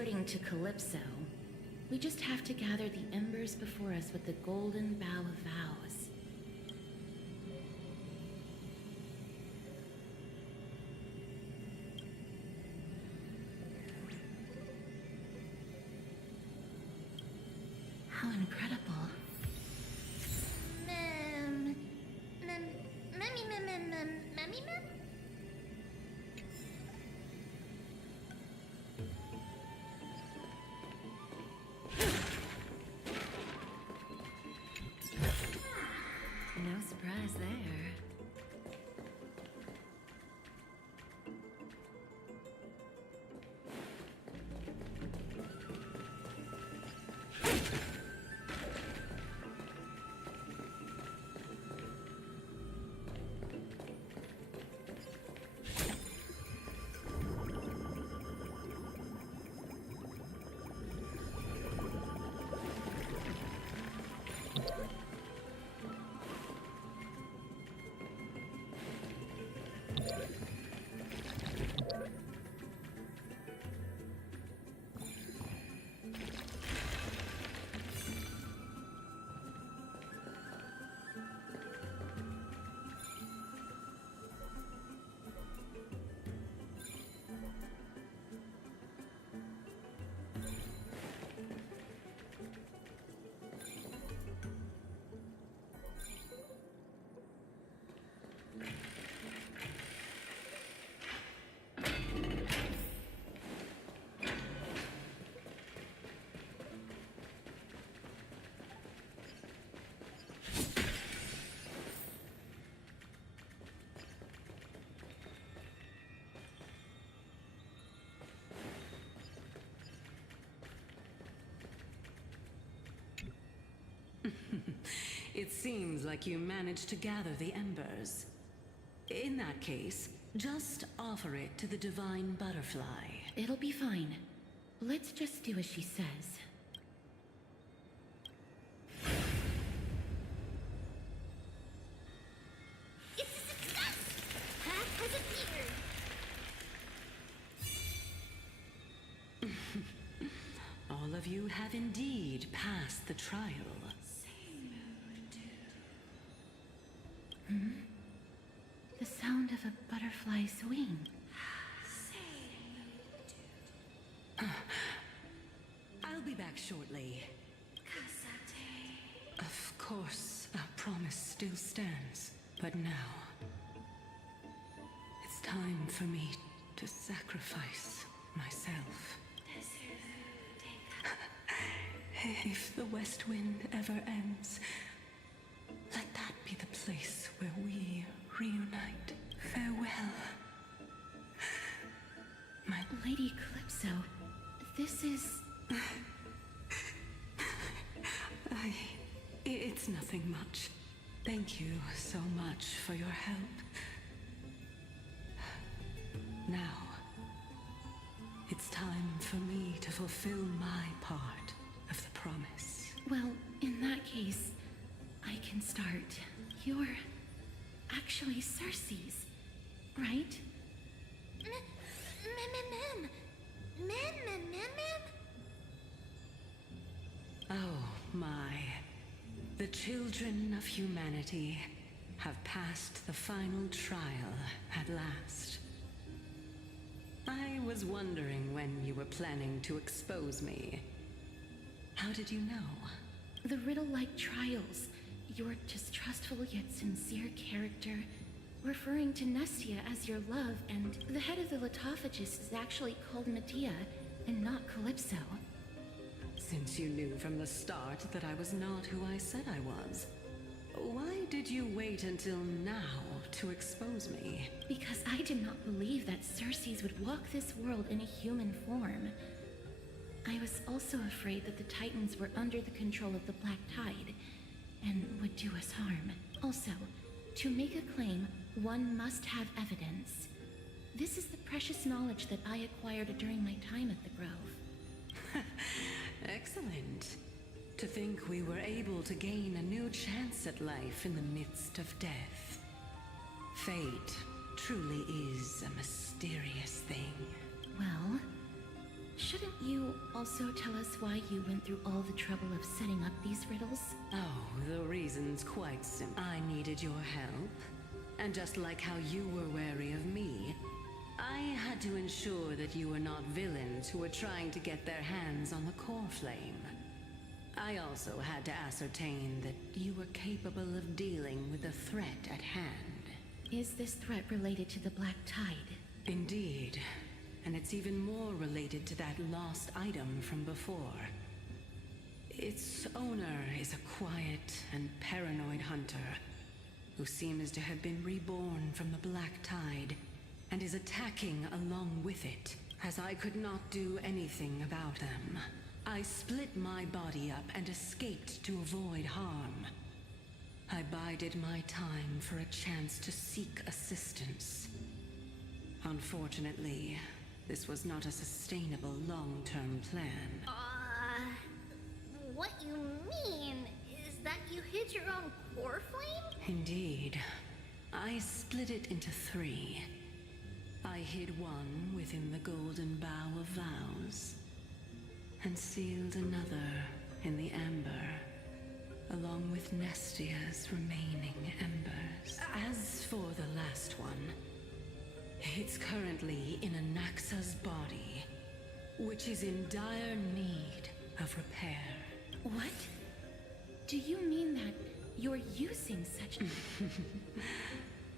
According to Calypso, we just have to gather the embers before us with the golden bough of vows. How incredible. No surprise there. It seems like you managed to gather the embers. In that case, just offer it to the divine butterfly. It'll be fine. Let's just do as she says. It's a success! Path has appeared! All of you have indeed passed the trial. The sound of a butterfly's wing. I'll be back shortly. Of course, our promise still stands. But now, it's time for me to sacrifice myself. If the West Wind ever ends, let that be the place where we reunite. Farewell. My Lady Calypso, this is... It's nothing much. Thank you so much for your help. Now, it's time for me to fulfill my part of the promise. Well, in that case, I can start. You're actually Circe's, right? Oh my. The children of humanity have passed the final trial at last. I was wondering when you were planning to expose me. How did you know? The riddle-like trials, your distrustful yet sincere character, referring to Nestia as your love, and the head of the Litophagus is actually called Medea and not Calypso. Since you knew from the start that I was not who I said I was, why did you wait until now to expose me? Because I did not believe that Circe's would walk this world in a human form. I was also afraid that the Titans were under the control of the Black Tide and would do us harm. Also, to make a claim, one must have evidence. This is the precious knowledge that I acquired during my time at the Grove. Excellent. To think we were able to gain a new chance at life in the midst of death. Fate truly is a mysterious thing. Well, shouldn't you also tell us why you went through all the trouble of setting up these riddles? Oh, the reason's quite simple. I needed your help. And just like how you were wary of me, I had to ensure that you were not villains who were trying to get their hands on the core flame. I also had to ascertain that you were capable of dealing with the threat at hand. Is this threat related to the Black Tide? Indeed. And it's even more related to that lost item from before. Its owner is a quiet and paranoid hunter who seems to have been reborn from the Black Tide and is attacking along with it. As I could not do anything about them, I split my body up and escaped to avoid harm. I bided my time for a chance to seek assistance. Unfortunately, this was not a sustainable long-term plan. What you mean is that you hid your own core flame? Indeed. I split it into 3. I hid one within the golden bough of vows, and sealed another in the amber, along with Nestia's remaining embers. As for the last one, it's currently in Anaxa's body, which is in dire need of repair. What? Do you mean that you're using such...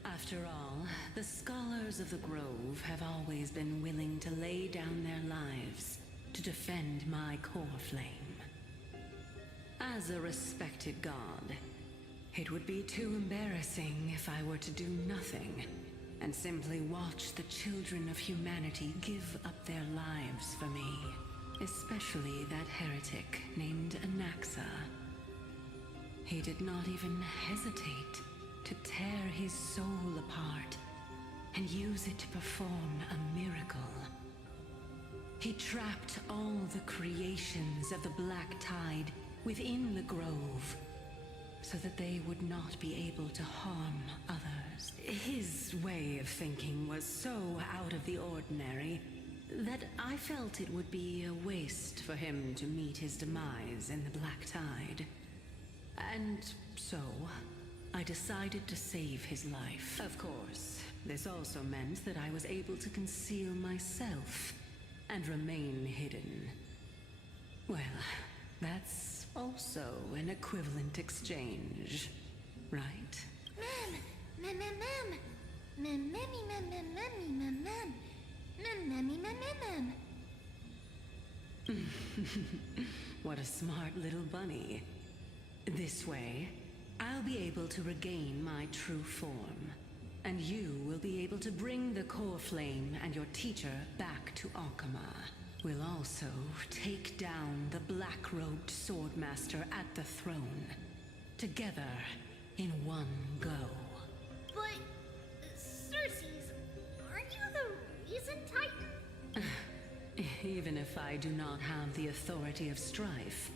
After all, the scholars of the Grove have always been willing to lay down their lives to defend my core flame. As a respected god, it would be too embarrassing if I were to do nothing and simply watch the children of humanity give up their lives for me. Especially that heretic named Anaxa. He did not even hesitate to tear his soul apart and use it to perform a miracle. He trapped all the creations of the Black Tide within the Grove so that they would not be able to harm others. His way of thinking was so out of the ordinary that I felt it would be a waste for him to meet his demise in the Black Tide. And so, I decided to save his life. Of course, this also meant that I was able to conceal myself and remain hidden. Well, that's also an equivalent exchange, right? What a smart little bunny. This way, I'll be able to regain my true form, and you will be able to bring the core flame and your teacher back to Alchema. We'll also take down the black-robed swordmaster at the throne, together in one go. But, Cersei's, aren't you the reason Titan? Even if I do not have the authority of strife,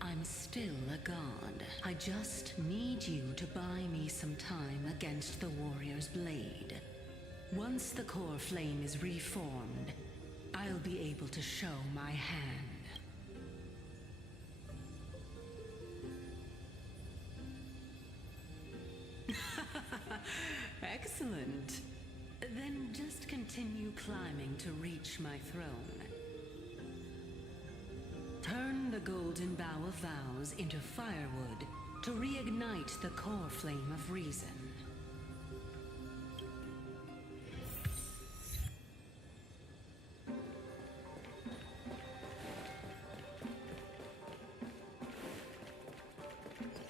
I'm still a god. I just need you to buy me some time against the warrior's blade. Once the core flame is reformed, I'll be able to show my hand. Excellent. Then just continue climbing to reach my throne. Turn the golden bough of vows into firewood to reignite the core flame of reason.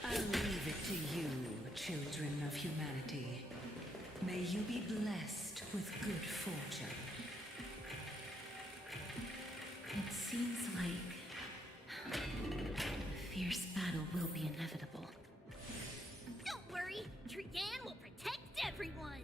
I'll leave it to you, children of humanity. May you be blessed with good fortune. It seems like a fierce battle will be inevitable. Don't worry, Trian will protect everyone.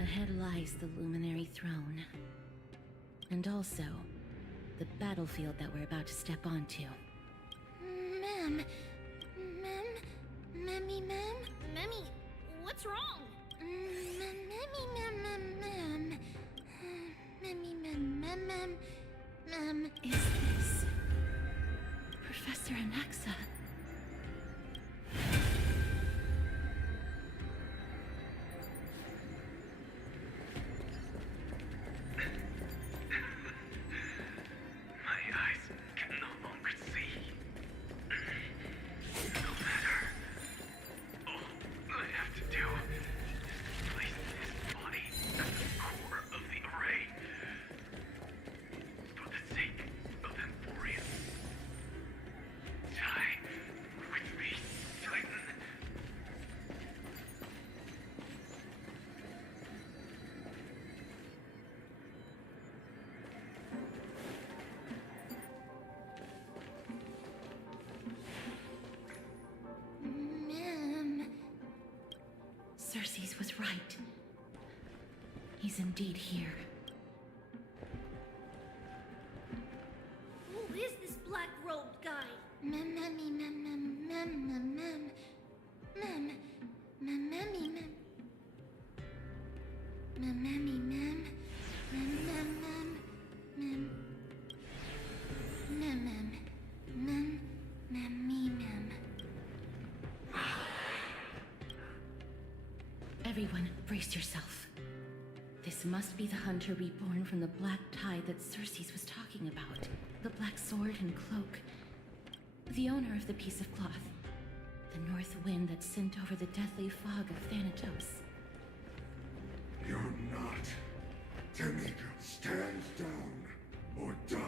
Ahead lies lies the Luminary Throne. And also, the battlefield that we're about to step onto. Ma'am. Memmy, ma'am? Memmy, what's wrong? Memmy, ma'am. Memmy, ma'am. Is this Professor Anaxa? Cersei's was right. He's indeed here. Who is this black-robed guy? Memmy, ma'am. Everyone, brace yourself. This must be the hunter reborn from the black tide that Cersei's was talking about. The black sword and cloak. The owner of the piece of cloth. The north wind that sent over the deathly fog of Thanatos. You're not. Tamika, stand down or die.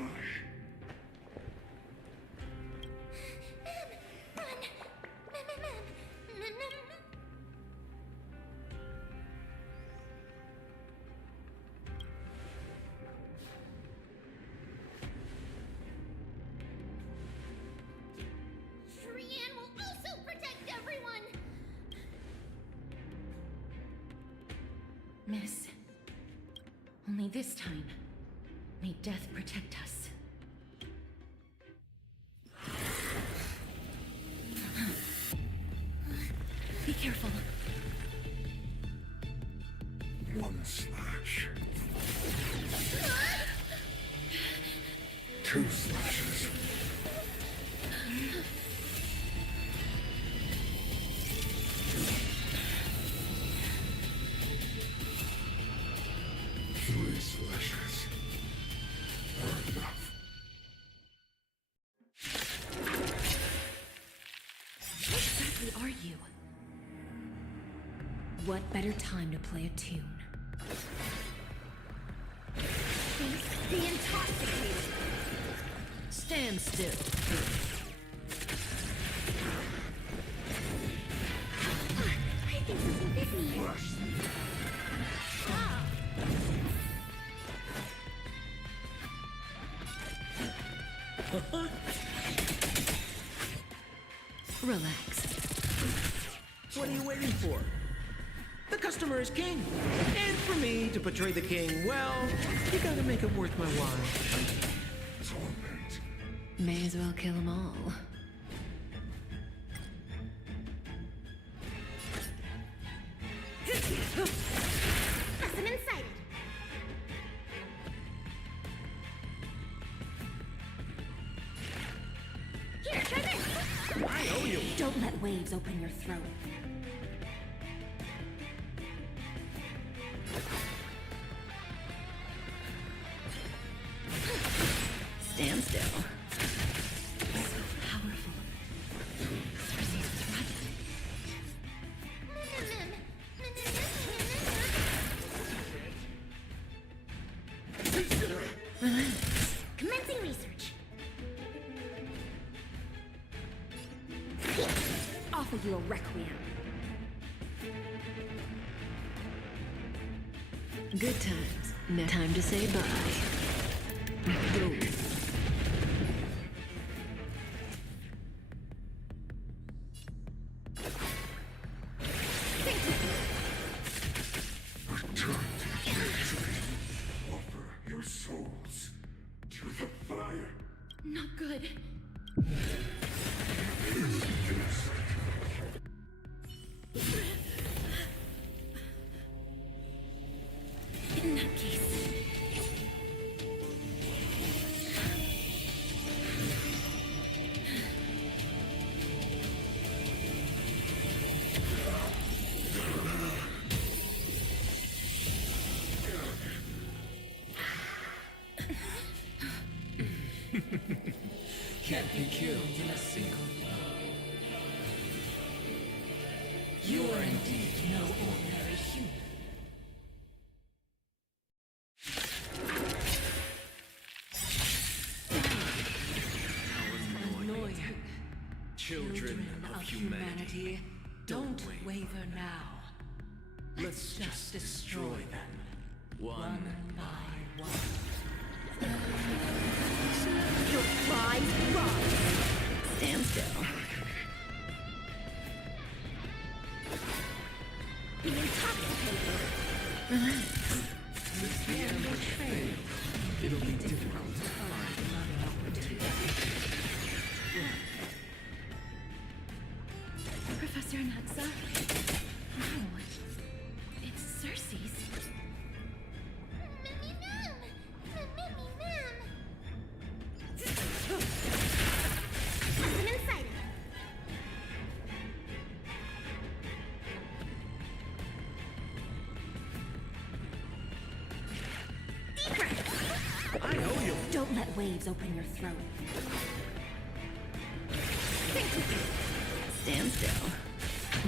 Shrian will also protect everyone! Miss, only this time, may death protect us. Be careful. One slash. Two slashes. Three slashes are enough. What exactly are you? What better time to play a tune? The intoxicated! Stand still. I think something bit me. Flash. Ah. Relax. What are you waiting for? The customer is king. And for me to portray the king, well, you gotta make it worth my while. Torment. May as well kill them all. Specimen sighted. Here, try this! I owe you. Don't let waves open your throat. Stand still. So powerful. Cersei's was right. Commencing research. Offer you a requiem. Good times. Now time to say bye. Go. Return to the Not good. In that case... Can't be killed in a single blow. You are indeed no ordinary human. Annoying. Children of humanity, don't waver now. let's just destroy them. One by one. Your flies rise! Stand still. The intoxicated. Relax. Since the ambush failed, it'll be difficult to find another opportunity. Professor Anaxa? No. It's Cersei's. Mimmy Ma'am! Mimmy Ma'am! Something inside of him. Deep breath. I know you. Don't let waves open your throat. Stand still.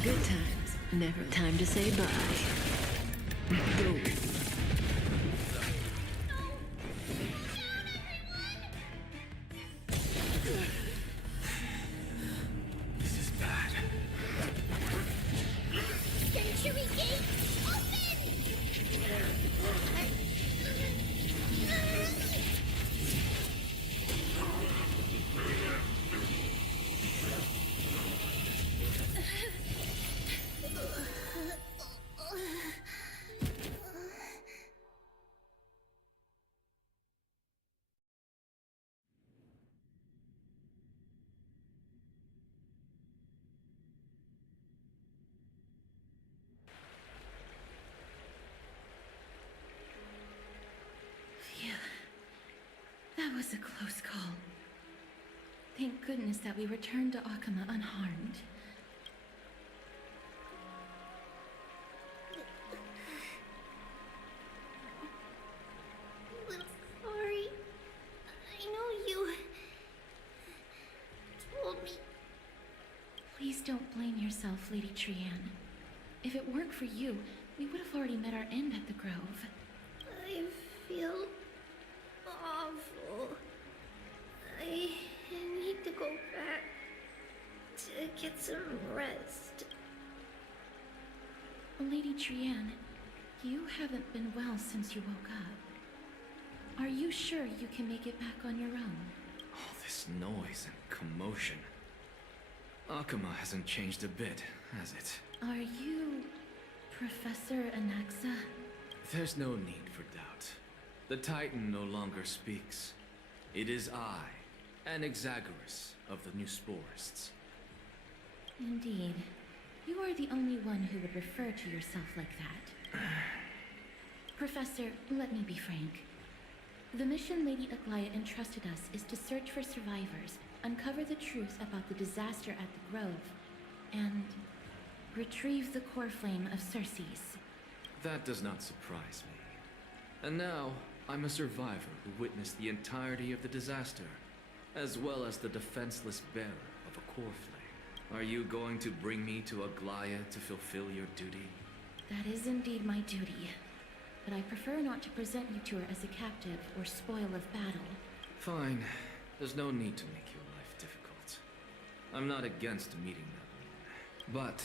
Good times. Never time to say bye. Go. This is bad. Century Gate, open! Phew. That was a close call. Thank goodness that we returned to Akama unharmed. I'm sorry. I know you told me. Please don't blame yourself, Lady Trianne. If it weren't for you, we would have already met our end at the Grove. I feel awful. I need to go back to get some rest. Lady Trianne, you haven't been well since you woke up. Are you sure you can make it back on your own? All this noise and commotion. Akama hasn't changed a bit, has it? Are you Professor Anaxa? There's no need for doubt. The Titan no longer speaks. It is I, Anaxagoras of the New Sporists. Indeed. You are the only one who would refer to yourself like that. Professor, let me be frank. The mission Lady Aglaya entrusted us is to search for survivors, uncover the truth about the disaster at the Grove, and retrieve the core flame of Cersei's. That does not surprise me. And now, I'm a survivor who witnessed the entirety of the disaster, as well as the defenseless bearer of a core flame. Are you going to bring me to Aglaya to fulfill your duty? That is indeed my duty, but I prefer not to present you to her as a captive or spoil of battle. Fine. There's no need to make your life difficult. I'm not against meeting that woman, but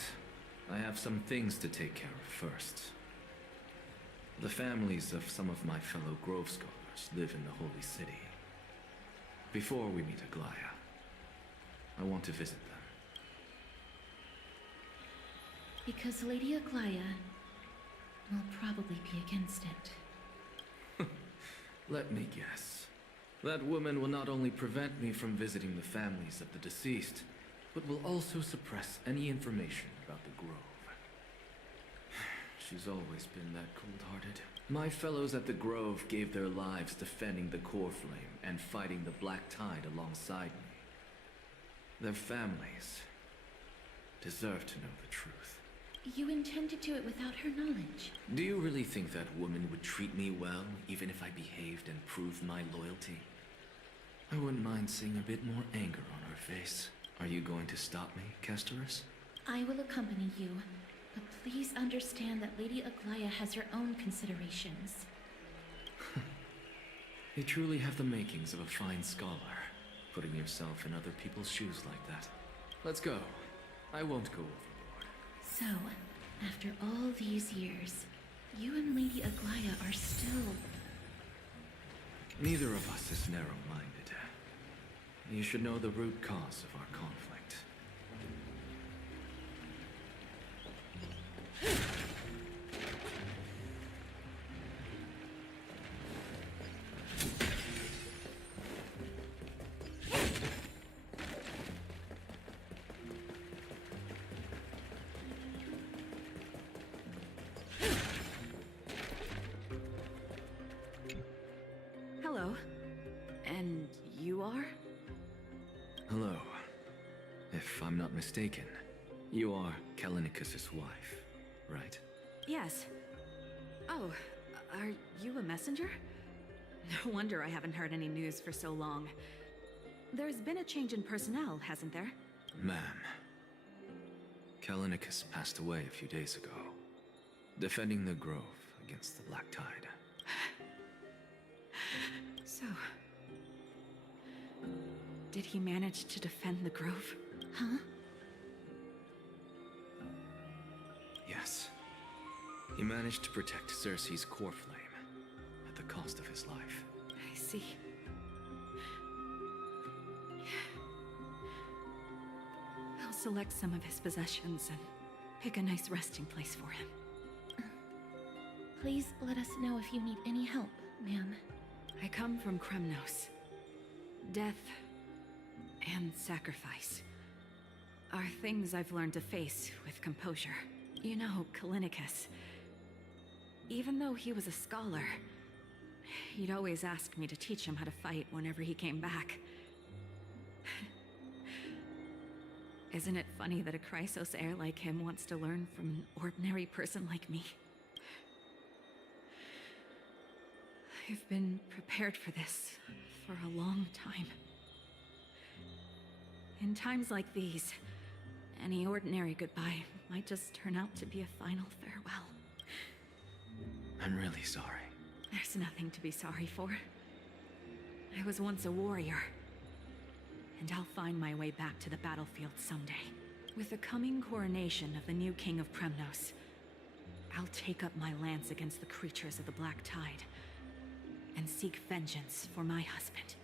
I have some things to take care of first. The families of some of my fellow Grove scholars live in the Holy City. Before we meet Aglaya, I want to visit them. Because Lady Aglaya will probably be against it. Let me guess. That woman will not only prevent me from visiting the families of the deceased, but will also suppress any information about the Grove. She's always been that cold-hearted. My fellows at the Grove gave their lives defending the Core Flame and fighting the Black Tide alongside me. Their families deserve to know the truth. You intend to do it without her knowledge. Do you really think that woman would treat me well, even if I behaved and proved my loyalty? I wouldn't mind seeing a bit more anger on her face. Are you going to stop me, Kesterus? I will accompany you, but please understand that Lady Aglaya has her own considerations. You truly have the makings of a fine scholar, putting yourself in other people's shoes like that. Let's go. I won't go overboard. So, after all these years, you and Lady Aglaya are still... Neither of us is narrow-minded. You should know the root cause of our conflict. Hello. And you are? Hello. If I'm not mistaken, you are Kalinicus's wife, right? Yes. Oh, are you a messenger? No wonder I haven't heard any news for so long. There's been a change in personnel, hasn't there? Ma'am, Kalinicus passed away a few days ago, defending the Grove against the Black Tide. So... did he manage to defend the Grove? Huh? Yes. He managed to protect Cersei's core flame at the cost of his life. I see. I'll select some of his possessions and pick a nice resting place for him. Please let us know if you need any help, ma'am. I come from Kremnos. Death and sacrifice are things I've learned to face with composure. You know, Kalinicus, even though he was a scholar, he'd always ask me to teach him how to fight whenever he came back. Isn't it funny that a Chrysos heir like him wants to learn from an ordinary person like me? I've been prepared for this for a long time. In times like these, any ordinary goodbye might just turn out to be a final farewell. I'm really sorry. There's nothing to be sorry for. I was once a warrior, and I'll find my way back to the battlefield someday. With the coming coronation of the new king of Kremnos, I'll take up my lance against the creatures of the Black Tide and seek vengeance for my husband.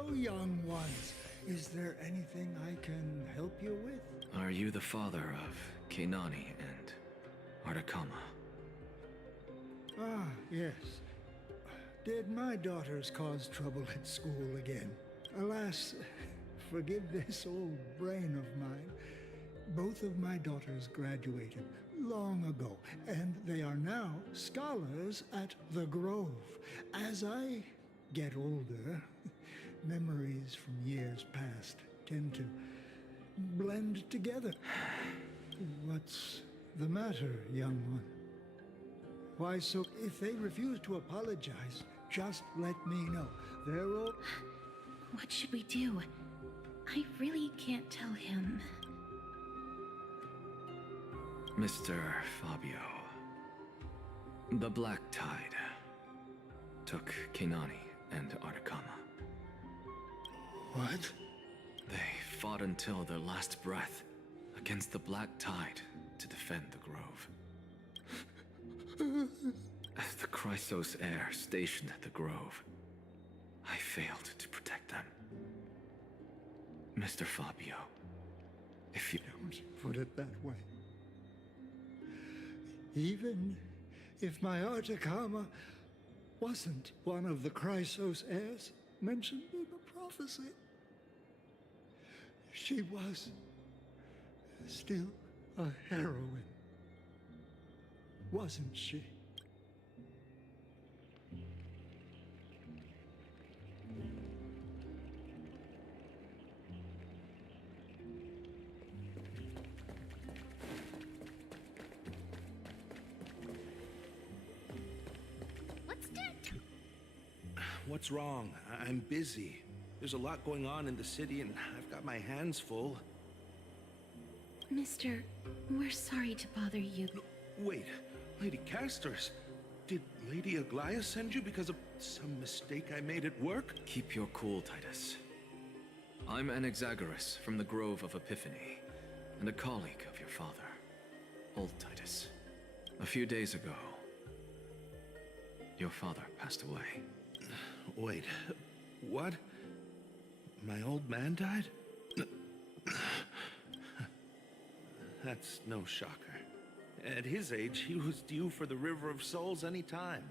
Hello, young ones. Is there anything I can help you with? Are you the father of Keinani and Artakama? Ah, yes. Did my daughters cause trouble at school again? Alas, forgive this old brain of mine. Both of my daughters graduated long ago, and they are now scholars at the Grove. As I get older, memories from years past tend to blend together. What's the matter, young one? Why so? If they refuse to apologize, just let me know. They're all... What should we do? I really can't tell him. Mr. Fabio. The Black Tide took Keinani and Artakama. What? They fought until their last breath against the Black Tide to defend the Grove. As the Chrysos heir stationed at the Grove, I failed to protect them. Mr. Fabio, if you... Don't put it that way. Even if my Artakama wasn't one of the Chrysos heirs mentioned in the prophecy, she was still a heroine, wasn't she? What's that? What's wrong? I'm busy. There's a lot going on in the city, and I've got my hands full. Mister, we're sorry to bother you. Wait, Lady Casters, did Lady Aglaia send you because of some mistake I made at work? Keep your cool, Titus. I'm Anaxagoras from the Grove of Epiphany, and a colleague of your father, old Titus. A few days ago, your father passed away. Wait, what? My old man died? That's no shocker. At his age, he was due for the River of Souls any time.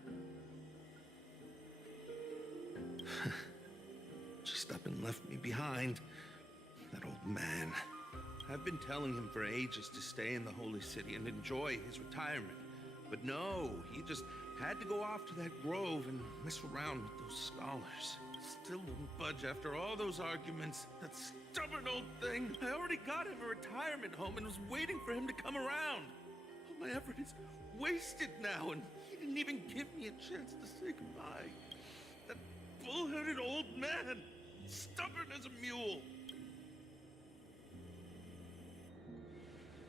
Just up and left me behind. That old man. I've been telling him for ages to stay in the Holy City and enjoy his retirement. But no, he just had to go off to that grove and mess around with those scholars. Still wouldn't budge after all those arguments. That stubborn old thing. I already got him a retirement home and was waiting for him to come around. All my effort is wasted now, and he didn't even give me a chance to say goodbye. That bull-headed old man. Stubborn as a mule.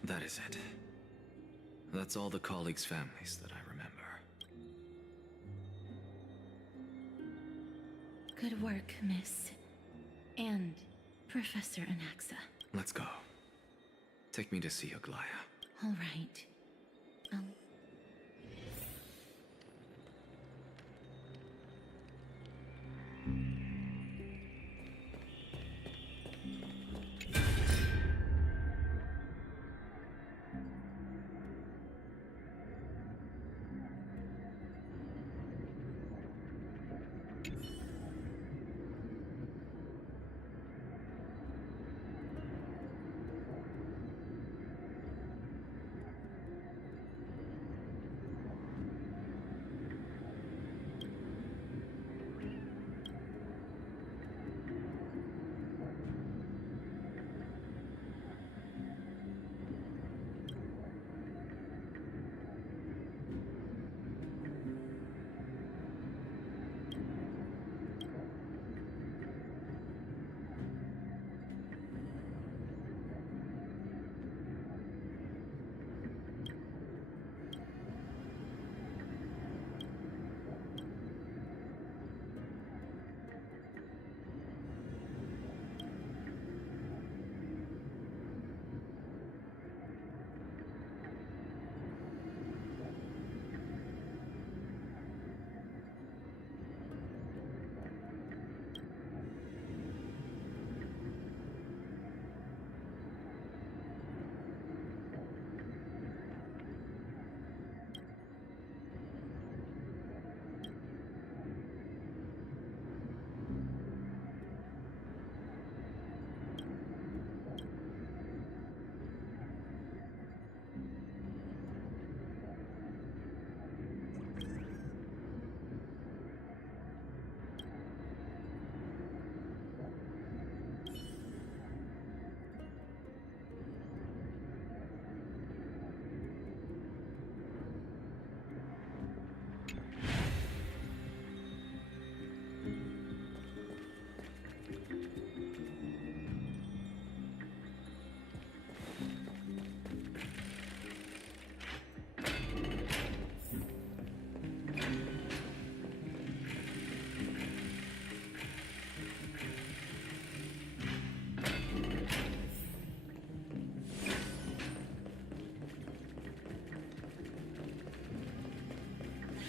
That is it. That's all the colleagues' families that I remember. Good work, Miss. And Professor Anaxa. Let's go. Take me to see Aglaia. All right.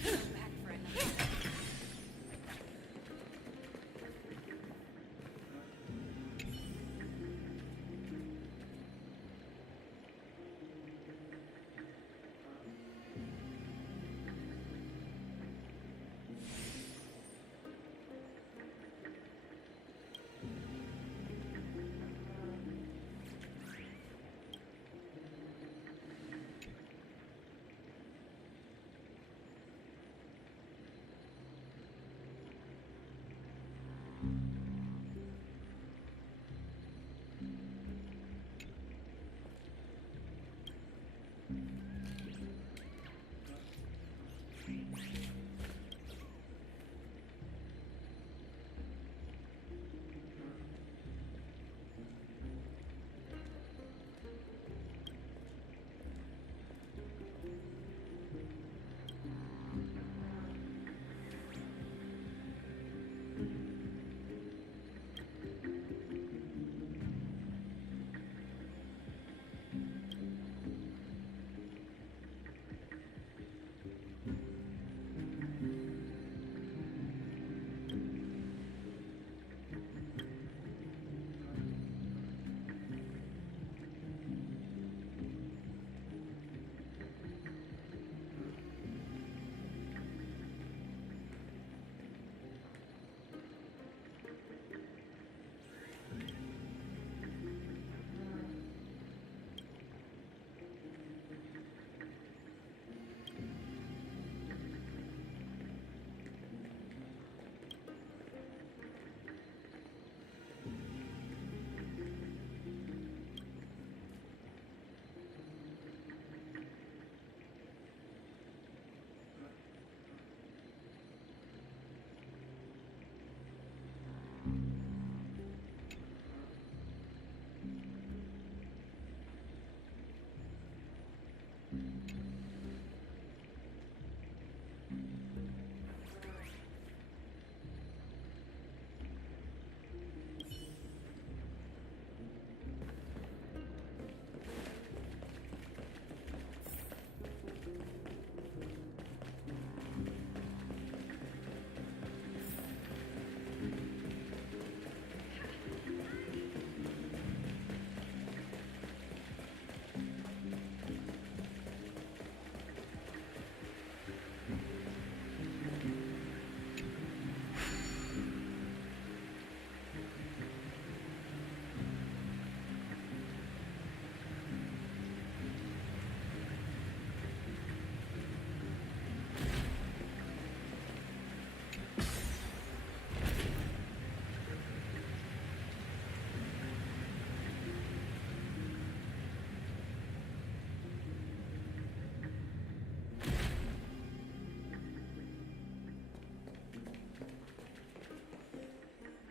Back for another.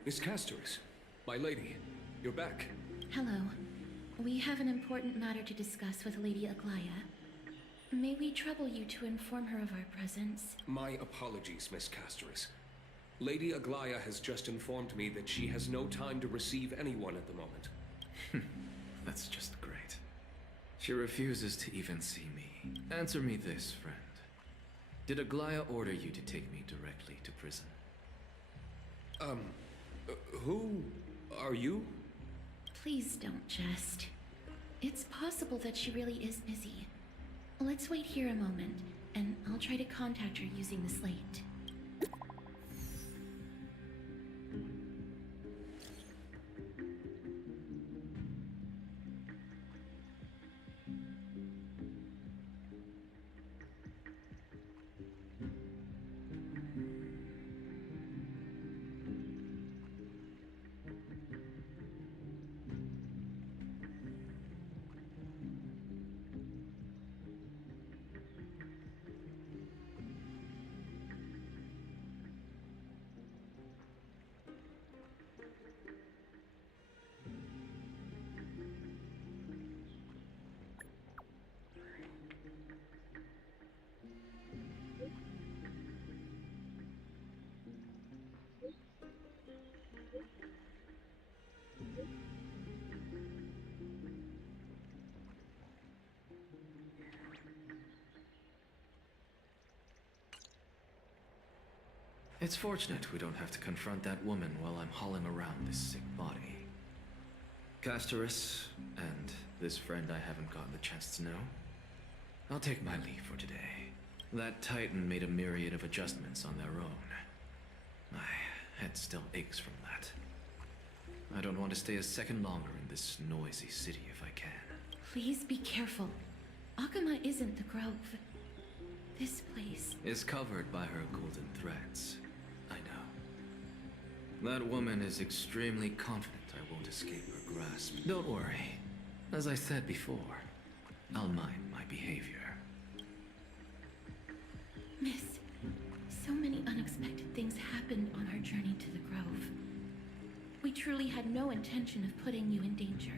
Miss Casterus, my lady, you're back. Hello. We have an important matter to discuss with Lady Aglaya. May we trouble you to inform her of our presence? My apologies, Miss Casterus. Lady Aglaya has just informed me that she has no time to receive anyone at the moment. That's just great. She refuses to even see me. Answer me this, friend. Did Aglaya order you to take me directly to prison? Who are you? Please don't jest. It's possible that she really is busy. Let's wait here a moment, and I'll try to contact her using the slate. It's fortunate we don't have to confront that woman while I'm hauling around this sick body. Castorus, and this friend I haven't gotten the chance to know, I'll take my leave for today. That Titan made a myriad of adjustments on their own. My head still aches from that. I don't want to stay a second longer in this noisy city if I can. Please be careful. Akama isn't the Grove. This place is covered by her golden threads. I know. That woman is extremely confident I won't escape her grasp. Don't worry. As I said before, I'll mind my behavior. Miss, so many unexpected things happened on our journey to the Grove. We truly had no intention of putting you in danger,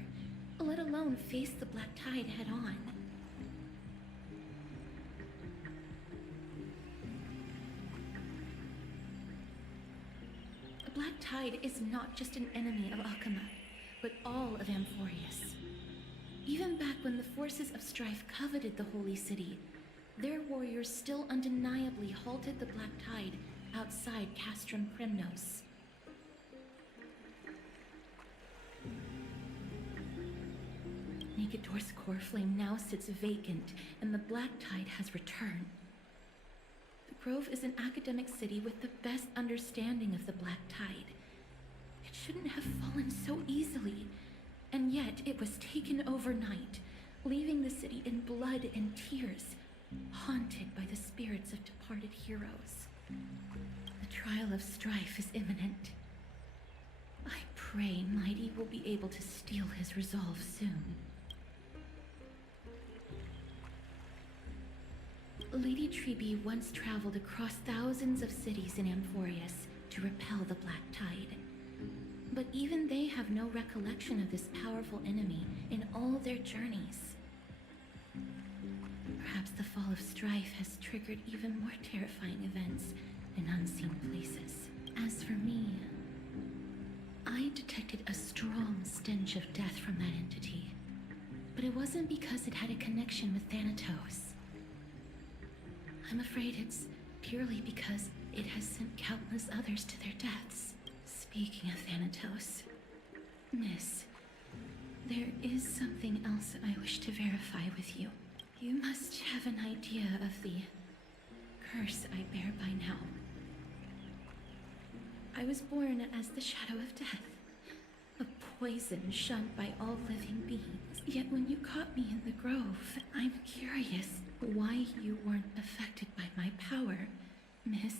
let alone face the Black Tide head-on. The Black Tide is not just an enemy of Akama, but all of Amphorius. Even back when the forces of strife coveted the Holy City, their warriors still undeniably halted the Black Tide outside Castrum Kremnos. Negador's core flame now sits vacant, and the Black Tide has returned. The Grove is an academic city with the best understanding of the Black Tide. It shouldn't have fallen so easily, and yet it was taken overnight, leaving the city in blood and tears, haunted by the spirits of departed heroes. The trial of strife is imminent. I pray Mighty will be able to steal his resolve soon. Lady Treeby once traveled across thousands of cities in Amphorius to repel the Black Tide. But even they have no recollection of this powerful enemy in all their journeys. Perhaps the fall of strife has triggered even more terrifying events in unseen places. As for me, I detected a strong stench of death from that entity. But it wasn't because it had a connection with Thanatos. I'm afraid it's purely because it has sent countless others to their deaths. Speaking of Thanatos, Miss, there is something else I wish to verify with you. You must have an idea of the curse I bear by now. I was born as the shadow of death, a poison shunned by all living beings. Yet when you caught me in the grove, I'm curious why you weren't affected by my power, Miss.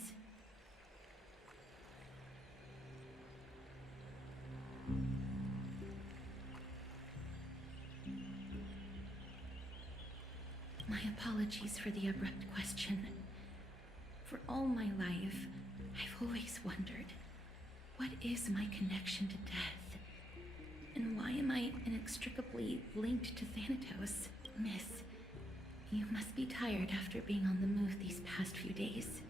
My apologies for the abrupt question. For all my life, I've always wondered, what is my connection to death? And why am I inextricably linked to Thanatos? Miss, you must be tired after being on the move these past few days.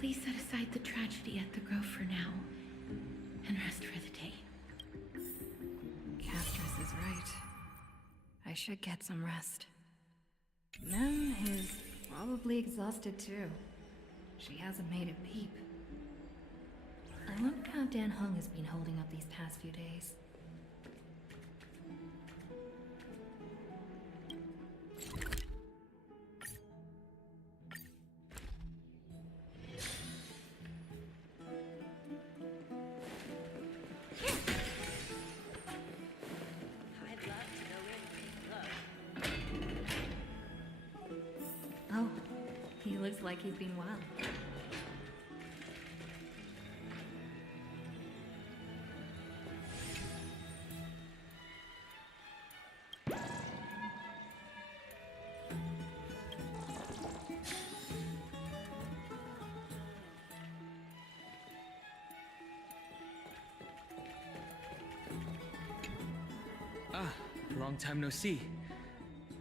Please set aside the tragedy at the Grove for now, and rest for the day. Castorus is right. I should get some rest. Mem is probably exhausted too. She hasn't made a peep. I wonder how Dan Hung has been holding up these past few days. Oh, he looks like he's been well. Ah, long time no see.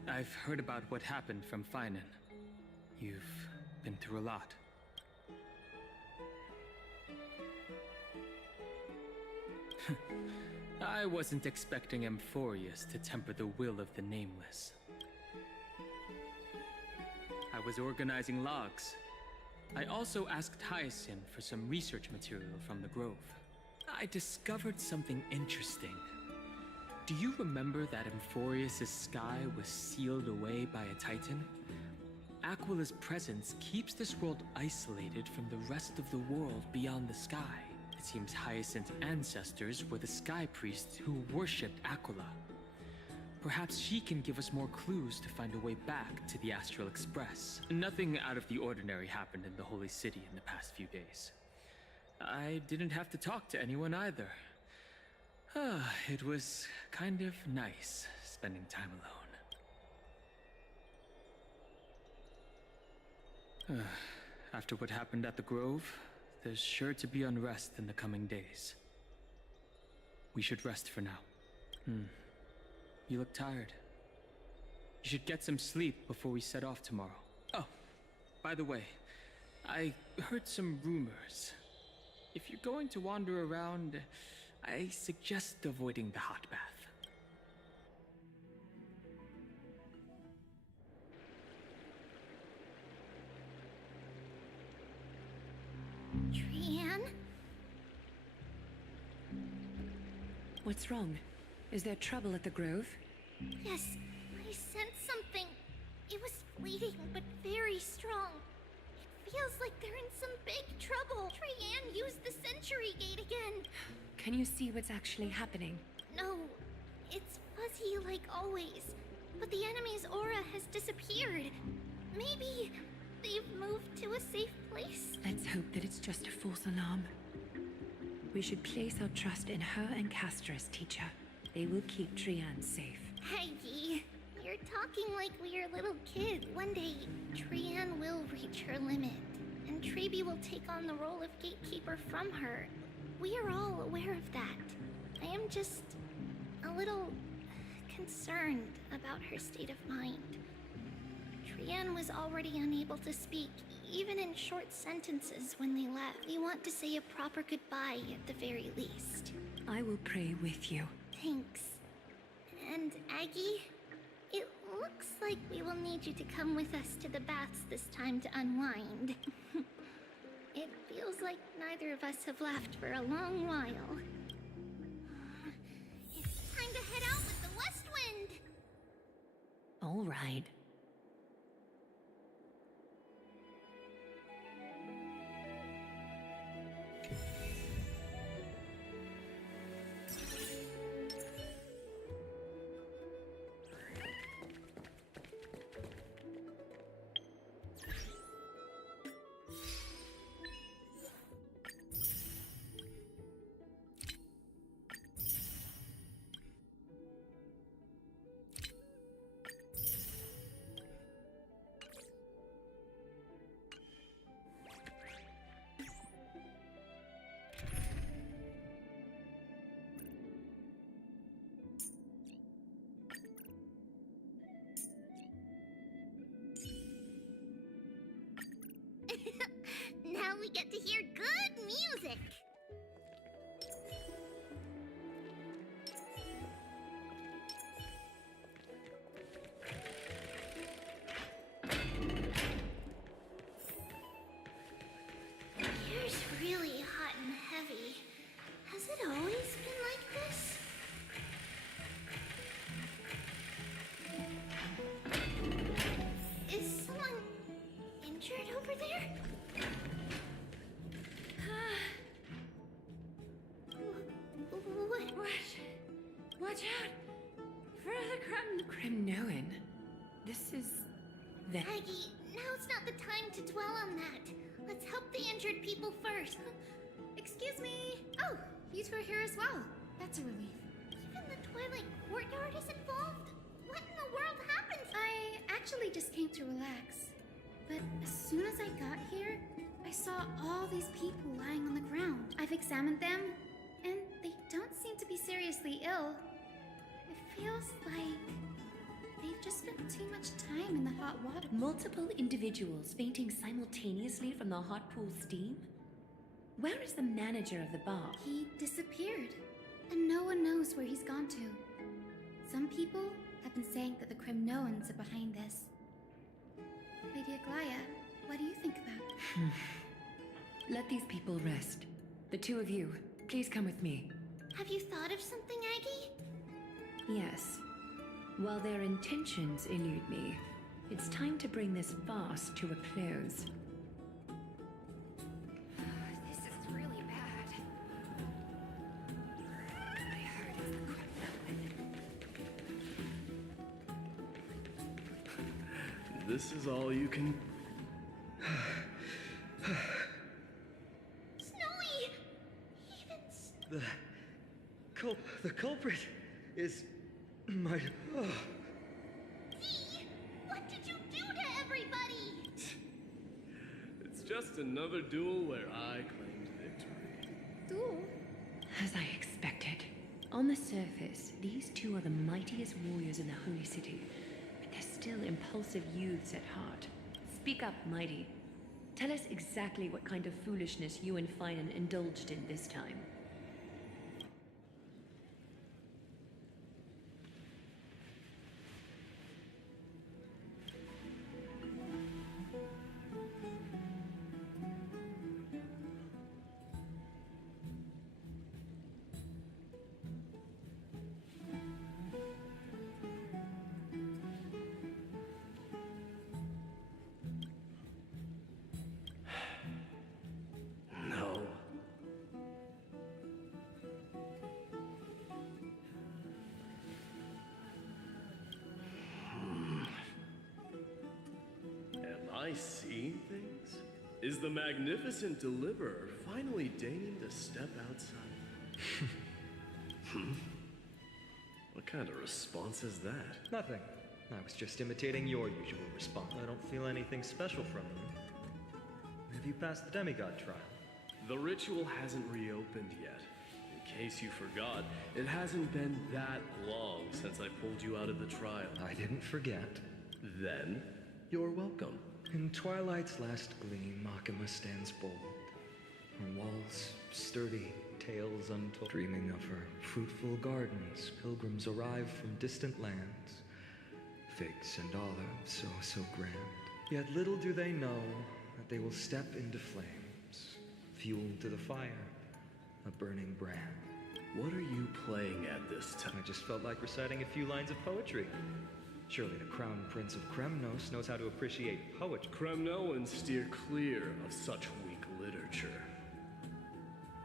I've heard about what happened from Finan. You've been through a lot. I wasn't expecting Amphorius to temper the will of the Nameless. I was organizing logs, I also asked Hyacinth for some research material from the Grove. I discovered something interesting. Do you remember that Emphorius' sky was sealed away by a titan? Aquila's presence keeps this world isolated from the rest of the world beyond the sky. It seems Hyacinth's ancestors were the sky priests who worshipped Aquila. Perhaps she can give us more clues to find a way back to the Astral Express. Nothing out of the ordinary happened in the Holy City in the past few days. I didn't have to talk to anyone either. It was kind of nice spending time alone. After what happened at the Grove, there's sure to be unrest in the coming days. We should rest for now. You look tired. You should get some sleep before we set off tomorrow. Oh, by the way, I heard some rumors. If you're going to wander around, I suggest avoiding the hot bath. Trian? What's wrong? Is there trouble at the Grove? Yes, I sensed something. It was fleeting, but very strong. It feels like they're in some big trouble. Trian used the Century Gate again. Can you see what's actually happening? No, it's fuzzy like always. But the enemy's aura has disappeared. Maybe they've moved to a safe place? Let's hope that it's just a false alarm. We should place our trust in her and Castrus, teacher. They will keep Trian safe. Aggie, you're talking like we are little kids. One day, Trian will reach her limit, and Trebi will take on the role of gatekeeper from her. We are all aware of that. I am just a little concerned about her state of mind. Trian was already unable to speak, even in short sentences when they left. We want to say a proper goodbye at the very least. I will pray with you. Thanks. And Aggie, it looks like we will need you to come with us to the baths this time to unwind. It feels like neither of us have laughed for a long while. It's time to head out with the west wind! All right. Now we get to hear good music! Here's really hot and heavy. Has it always been like this? Is someone injured over there? Watch out! For the Cremnoan. This is... the... Aggie, now's not the time to dwell on that. Let's help the injured people first. Excuse me! Oh, you two are here as well. That's a relief. Even the Twilight Courtyard is involved? What in the world happened? I actually just came to relax. But as soon as I got here, I saw all these people lying on the ground. I've examined them, and they don't seem to be seriously ill. It feels like they've just spent too much time in the hot water. Multiple individuals fainting simultaneously from the hot pool steam? Where is the manager of the bar? He disappeared, and no one knows where he's gone to. Some people have been saying that the Cremnoans are behind this. Lady Aglaya, what do you think about Let these people rest. The two of you, please come with me. Have you thought of something, Aggie? Yes. While their intentions elude me, it's time to bring this farce to a close. This is really bad. I heard it's the Kremlin. This is all you can... Snowy! Even The culprit is my... Dee! What did you do to everybody? It's just another duel where I claimed victory. Duel? As I expected. On the surface, these two are the mightiest warriors in the Holy City, but they're still impulsive youths at heart. Speak up, Mighty. Tell us exactly what kind of foolishness you and Finan indulged in this time. No. Am I seeing things? Is the magnificent deliverer finally deigning to step outside? What kind of response is that? Nothing. I was just imitating your usual response. I don't feel anything special from them. Have you passed the demigod trial? The ritual hasn't reopened yet. In case you forgot, it hasn't been that long since I pulled you out of the trial. I didn't forget. Then, you're welcome. In twilight's last gleam, Makima stands bold. Her walls sturdy, tales untold. Dreaming of her fruitful gardens, pilgrims arrive from distant lands. Figs and olives, so grand. Yet little do they know that they will step into flames, fuel to the fire, a burning brand. What are you playing at this time? I just felt like reciting a few lines of poetry. Surely the Crown Prince of Kremnos knows how to appreciate poetry. Kremnoans steer clear of such weak literature.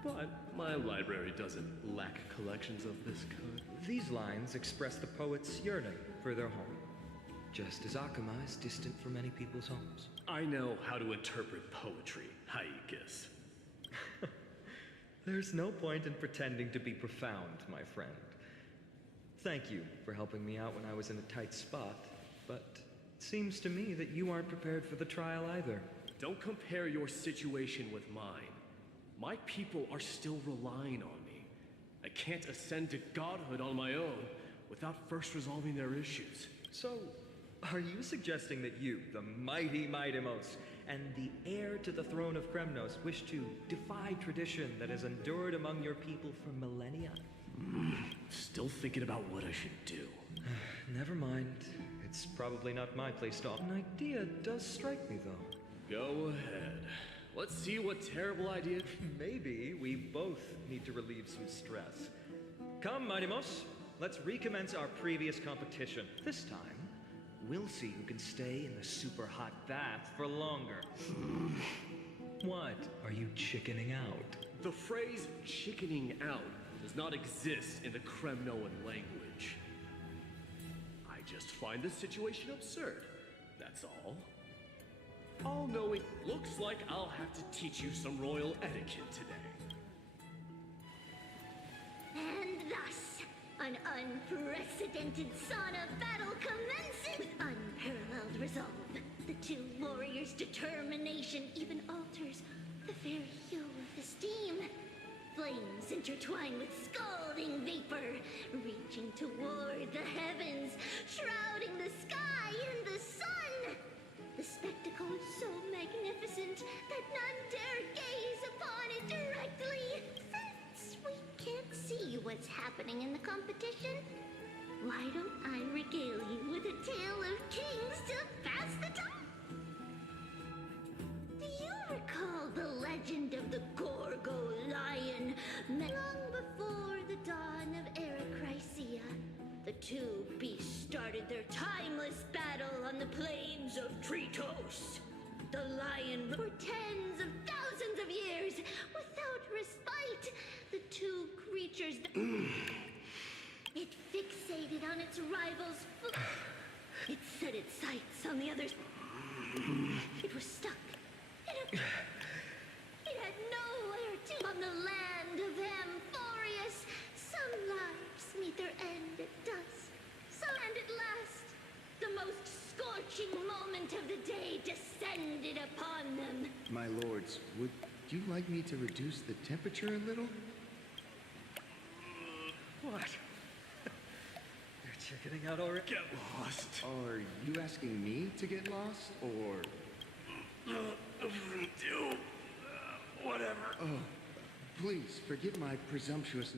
But my library doesn't lack collections of this kind. These lines express the poet's yearning for their home, just as Akama is distant from many people's homes. I know how to interpret poetry, Haikis. There's no point in pretending to be profound, my friend. Thank you for helping me out when I was in a tight spot, but it seems to me that you aren't prepared for the trial either. Don't compare your situation with mine. My people are still relying on me. I can't ascend to godhood on my own without first resolving their issues. So, are you suggesting that you, the mighty Mightimos, and the heir to the throne of Kremnos, wish to defy tradition that has endured among your people for millennia? Still thinking about what I should do. Never mind. It's probably not my place to... An idea does strike me, though. Go ahead. Let's see what terrible idea... Maybe we both need to relieve some stress. Come, Mightimos. Let's recommence our previous competition. This time, we'll see who can stay in the super hot bath for longer. What? Are you chickening out? The phrase chickening out does not exist in the Kremnoan language. I just find this situation absurd. That's all. All knowing, looks like I'll have to teach you some royal etiquette today. And thus, an unprecedented sauna battle commences! With unparalleled resolve, the two warriors' determination even alters the very hue of the steam. Flames intertwine with scalding vapor, reaching toward the heavens, shrouding the sky in the sun. The spectacle is so magnificent that none dare gaze upon it directly. Since we can't see what's happening in the competition, why don't I regale you with a tale of kings to pass the time? Do you recall two beasts started their timeless battle on the plains of Tritos. The lion for tens of thousands of years without respite. The two creatures. It fixated on its rival's foot. It set its sights on the other's. It was stuck. It had nowhere to. On the land of Amphorius, some lives meet their end at dusk. And at last, the most scorching moment of the day descended upon them. My lords, would you like me to reduce the temperature a little? What? You're chickening out already? Get lost. Are you asking me to get lost, or... Whatever. Oh, please, forgive my presumptuous...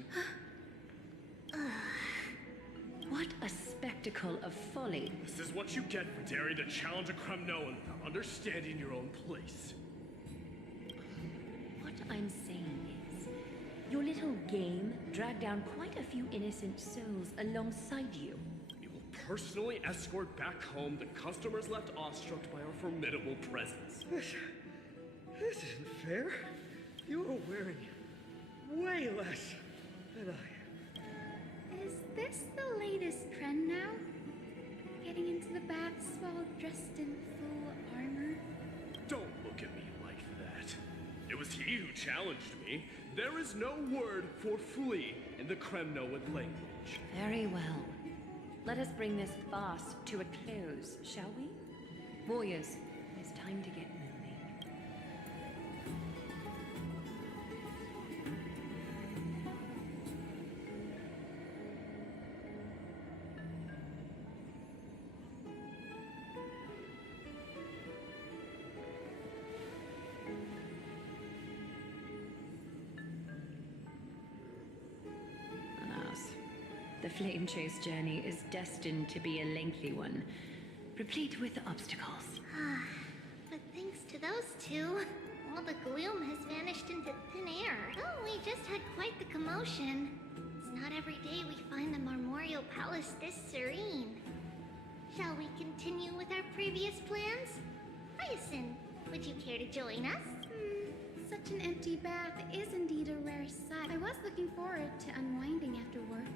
What a spectacle of folly. This is what you get for daring to challenge a Kremnoan without understanding your own place. What I'm saying is, your little game dragged down quite a few innocent souls alongside you. We will personally escort back home the customers left awestruck by our formidable presence. This isn't fair. You are wearing way less than I am. Is this the latest trend now? Getting into the baths while dressed in full armor? Don't look at me like that. It was he who challenged me. There is no word for flee in the Kremnoan language. Very well. Let us bring this farce to a close, shall we? Warriors, it's time to get moving. The Flame Chase journey is destined to be a lengthy one, replete with obstacles. But thanks to those two, all the gloom has vanished into thin air. Oh, we just had quite the commotion. It's not every day we find the Marmorial Palace this serene. Shall we continue with our previous plans? Hyacinth, would you care to join us? Such an empty bath is indeed a rare sight. I was looking forward to unwinding after work.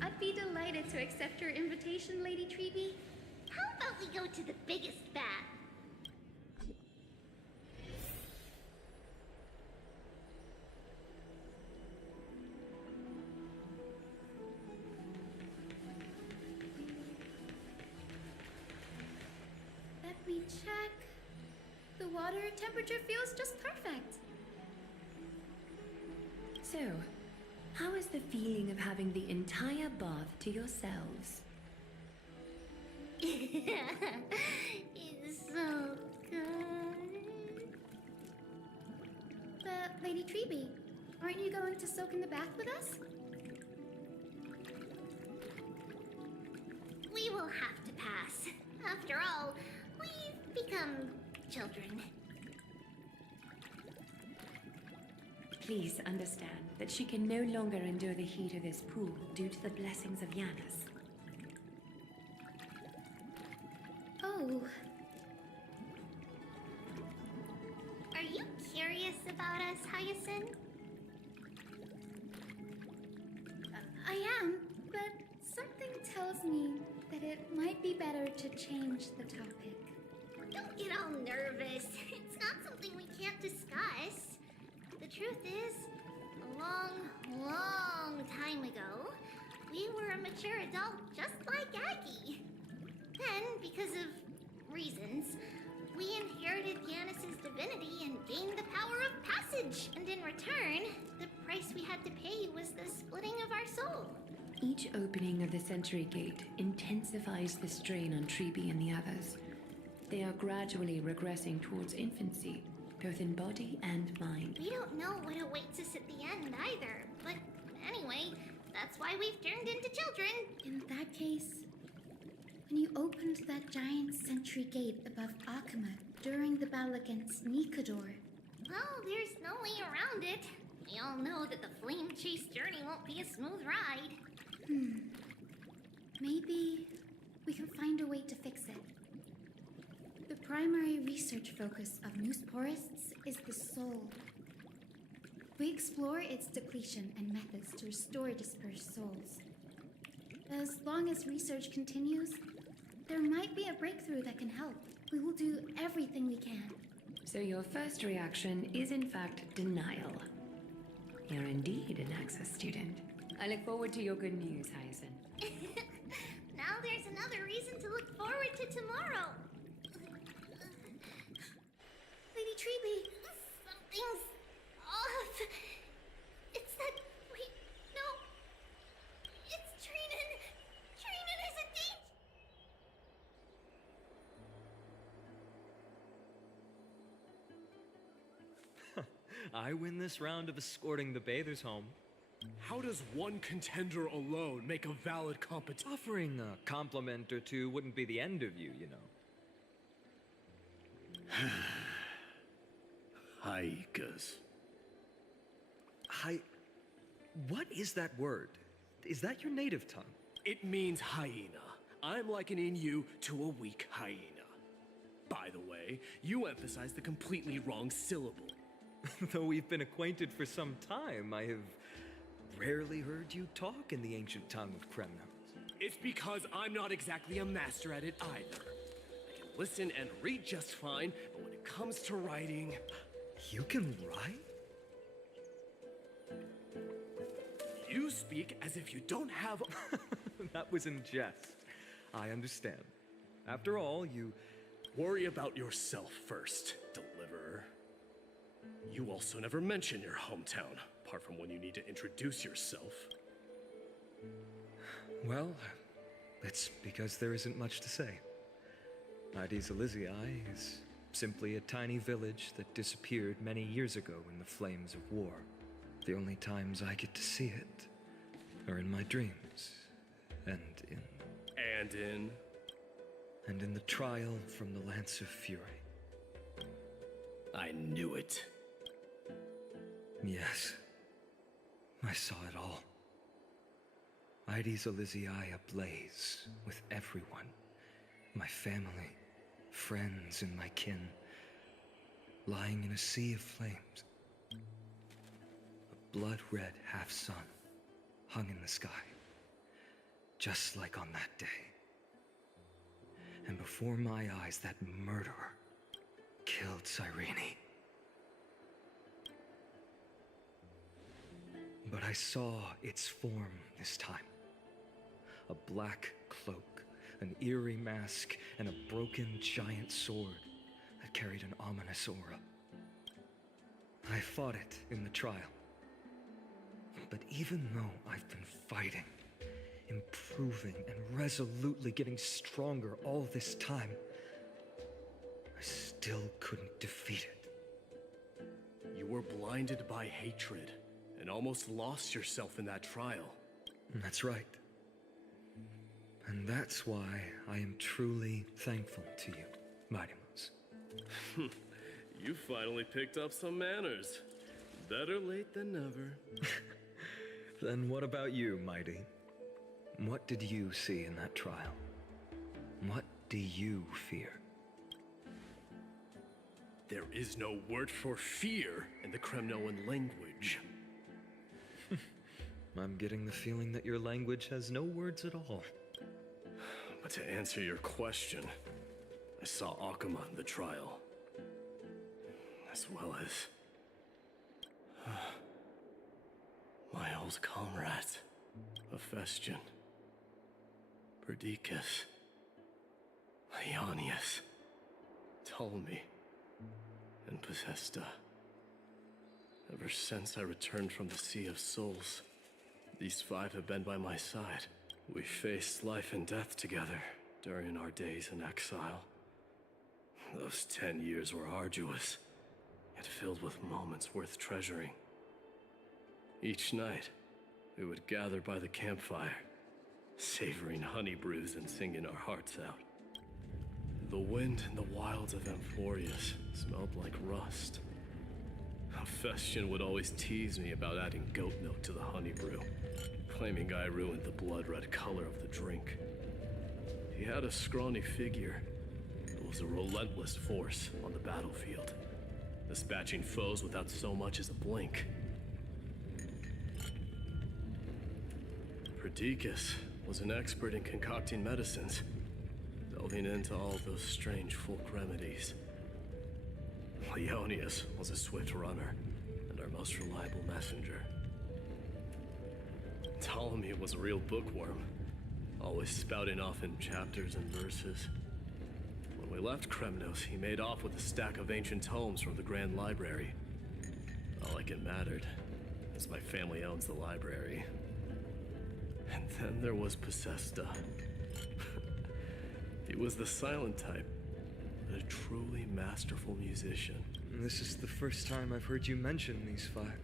I'd be delighted to accept your invitation, Lady Treeby. How about we go to the biggest bath? Let me check. The water temperature feels just perfect. So, how is the feeling of having the entire bath to yourselves? It's so good. But, Lady Treeby, aren't you going to soak in the bath with us? We will have to pass. After all, we've become children. Please understand that she can no longer endure the heat of this pool due to the blessings of Yanis. Oh. Are you curious about us, Hyacinth? I am, but something tells me that it might be better to change the topic. Don't get all nervous. It's not something we can't discuss. The truth is, a long, long time ago, we were a mature adult just like Aggie. Then, because of reasons, we inherited Yanis's divinity and gained the power of passage. And in return, the price we had to pay was the splitting of our soul. Each opening of the Century Gate intensifies the strain on Treeby and the others. They are gradually regressing towards infancy, both in body and mind. We don't know what awaits us at the end either. But anyway, that's why we've turned into children. In that case, when you opened that giant sentry gate above Akama during the battle against Nikador. Well, there's no way around it. We all know that the Flame Chase journey won't be a smooth ride. Maybe we can find a way to fix it. The primary research focus of Moose Porists is the soul. We explore its depletion and methods to restore dispersed souls. As long as research continues, there might be a breakthrough that can help. We will do everything we can. So your first reaction is in fact denial. You're indeed an Access student. I look forward to your good news, Hyacinth. Now there's another reason to look forward to tomorrow. Lady Treeby, something's off. It's that... Wait, no. It's Trinan. Trinan is in danger. I win this round of escorting the bathers home. How does one contender alone make a valid competition? Offering a compliment or two wouldn't be the end of you, you know. Haikas. What is that word? Is that your native tongue? It means hyena. I'm likening you to a weak hyena. By the way, you emphasize the completely wrong syllable. Though we've been acquainted for some time, I have rarely heard you talk in the ancient tongue of Kremna. It's because I'm not exactly a master at it either. I can listen and read just fine, but when it comes to writing... You can write? You speak as if you don't have... That was in jest. I understand. After all, you... Worry about yourself first, deliverer. You also never mention your hometown, apart from when you need to introduce yourself. Well, it's because there isn't much to say. Ides Elysiae is simply a tiny village that disappeared many years ago in the flames of war. The only times I get to see it are in my dreams, and in the trial from the Lance of Fury. I knew it. Yes, I saw it all. Ides Elysiae ablaze with everyone. My family, friends, and my kin, lying in a sea of flames. A blood-red half-sun hung in the sky, just like on that day. And before my eyes, that murderer killed Cyrene. But I saw its form this time. A black cloak, an eerie mask, and a broken giant sword that carried an ominous aura. I fought it in the trial. But even though I've been fighting, improving, and resolutely getting stronger all this time, I still couldn't defeat it. You were blinded by hatred and almost lost yourself in that trial. That's right. And that's why I am truly thankful to you, Mighty Mouse. You finally picked up some manners. Better late than never. Then what about you, Mighty? What did you see in that trial? What do you fear? There is no word for fear in the Kremnoan language. I'm getting the feeling that your language has no words at all. But to answer your question, I saw Akuma in the trial. As well as... my old comrades. Hephaestion. Perdiccas. Ionius. Ptolemy. And Possesta. Ever since I returned from the Sea of Souls, these five have been by my side. We faced life and death together during our days in exile. Those 10 years were arduous, yet filled with moments worth treasuring. Each night, we would gather by the campfire, savoring honey brews and singing our hearts out. The wind in the wilds of Amphorius smelled like rust. Hephaestion would always tease me about adding goat milk to the honey brew, claiming I ruined the blood-red color of the drink. He had a scrawny figure, but was a relentless force on the battlefield, dispatching foes without so much as a blink. Perdiccas was an expert in concocting medicines, delving into all those strange folk remedies. Leonius was a swift runner and our most reliable messenger. Ptolemy was a real bookworm, always spouting off in chapters and verses. When we left Kremnos, he made off with a stack of ancient tomes from the Grand Library. Not like it mattered, as my family owns the library. And then there was Possesta. He was the silent type, but a truly masterful musician. This is the first time I've heard you mention these five.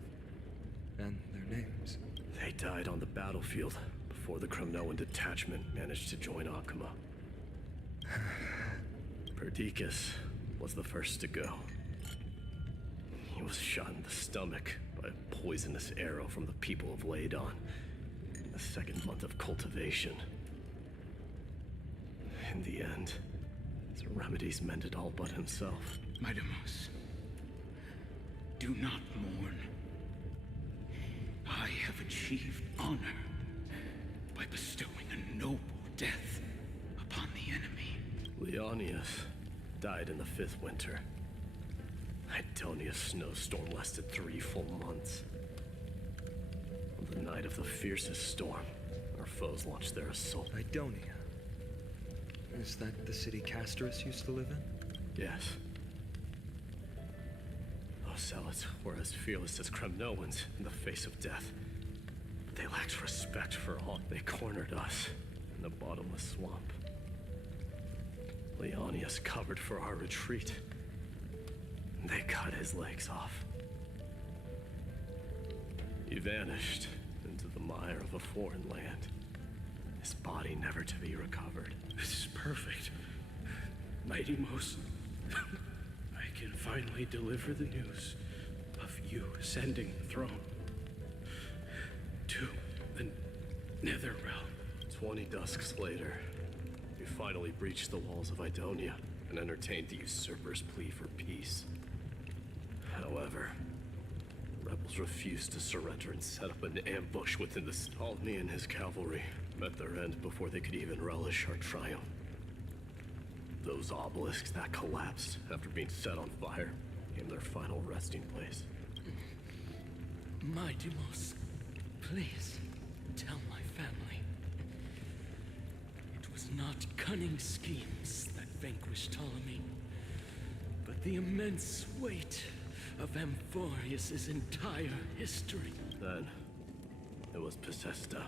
And their names. They died on the battlefield before the Kremnoan detachment managed to join Akuma. Perdiccas was the first to go. He was shot in the stomach by a poisonous arrow from the people of Ladon. The second month of cultivation. In the end, his remedies mended all but himself. Midamos, do not mourn. I have achieved honor by bestowing a noble death upon the enemy. Leonius died in the 5th winter. Idonia's snowstorm lasted 3 full months. On the night of the fiercest storm, our foes launched their assault. Idonia? Is that the city Castorus used to live in? Yes. Those zealots were as fearless as Kremnoans in the face of death. But they lacked respect for all. They cornered us in the bottomless swamp. Leonius covered for our retreat. They cut his legs off. He vanished into the mire of a foreign land. His body never to be recovered. This is perfect. Midamos, I can finally deliver the news of you ascending the throne to the Netherrealm. 20 dusks later, we finally breached the walls of Idonia and entertained the usurper's plea for peace. However, the rebels refused to surrender and set up an ambush within the city. Ptolemy and his cavalry met their end before they could even relish our triumph. Those obelisks that collapsed after being set on fire became their final resting place. Midamos, please tell my family. It was not cunning schemes that vanquished Ptolemy, but the immense weight of Amphorius' entire history. Then, it was Possesta.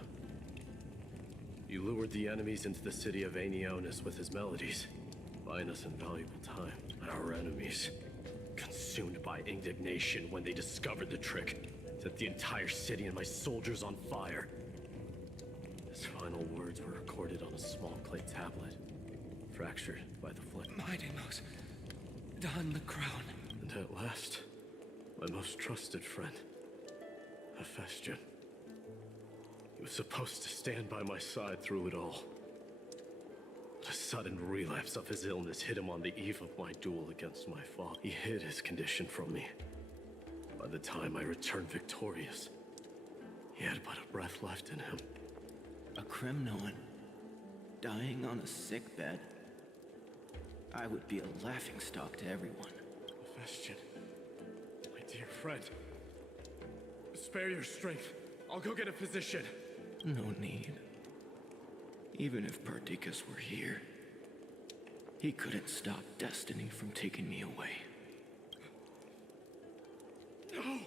He lured the enemies into the city of Aenionis with his melodies, buying us invaluable time. Our enemies, consumed by indignation when they discovered the trick, set the entire city and my soldiers on fire. His final words were recorded on a small clay tablet, fractured by the flame. Midamos, don the crown. And at last, my most trusted friend, Hephaestion. He was supposed to stand by my side through it all. But a sudden relapse of his illness hit him on the eve of my duel against my father. He hid his condition from me. By the time I returned victorious, he had but a breath left in him. A Kremnoan dying on a sickbed. I would be a laughingstock to everyone. Hephaestion, my dear friend, spare your strength. I'll go get a physician. No need. Even if Perdiccas were here, he couldn't stop destiny from taking me away. No! None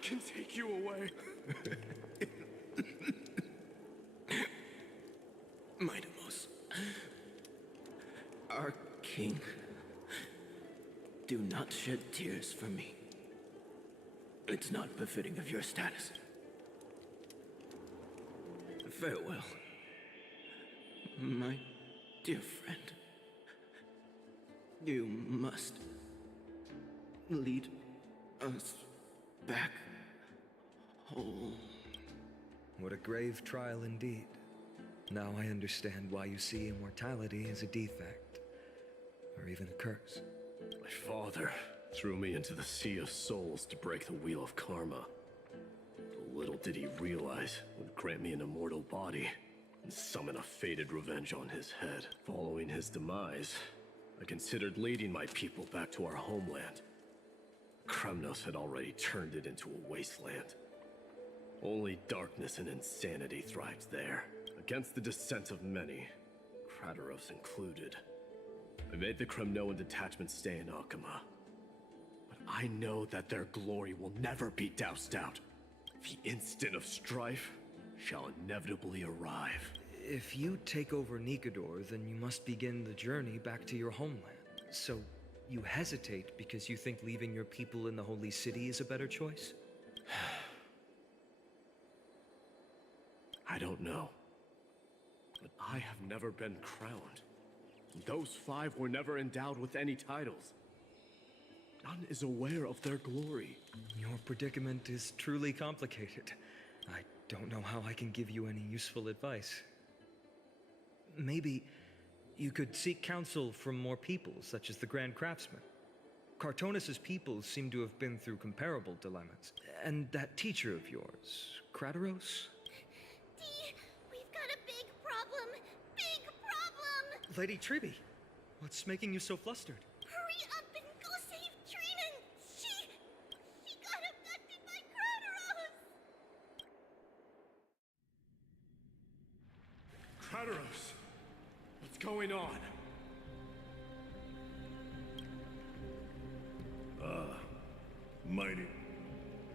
can take you away. Midamos, our king, do not shed tears for me. It's not befitting of your status. Farewell, my dear friend. You must lead us back home. What a grave trial indeed. Now I understand why you see immortality as a defect, or even a curse. My father threw me into the sea of souls to break the wheel of karma. Little did he realize it would grant me an immortal body and summon a fated revenge on his head. Following his demise, I considered leading my people back to our homeland. Kremnos had already turned it into a wasteland. Only darkness and insanity thrived there, against the dissent of many, Krateros included. I made the Kremnoan detachment stay in Akama. But I know that their glory will never be doused out. The instant of strife shall inevitably arrive. If you take over Nikador, then you must begin the journey back to your homeland. So, you hesitate because you think leaving your people in the Holy City is a better choice? I don't know. But I have never been crowned. Those 5 were never endowed with any titles. None is aware of their glory. Your predicament is truly complicated. I don't know how I can give you any useful advice. Maybe you could seek counsel from more people, such as the Grand Craftsman. Cartonis' people seem to have been through comparable dilemmas. And that teacher of yours, Krateros? Dee, we've got a big problem! Big problem! Lady Triby, what's making you so flustered? Hurry up and go save Trinan! She got abducted by Krateros! Krateros! What's going on? Mighty.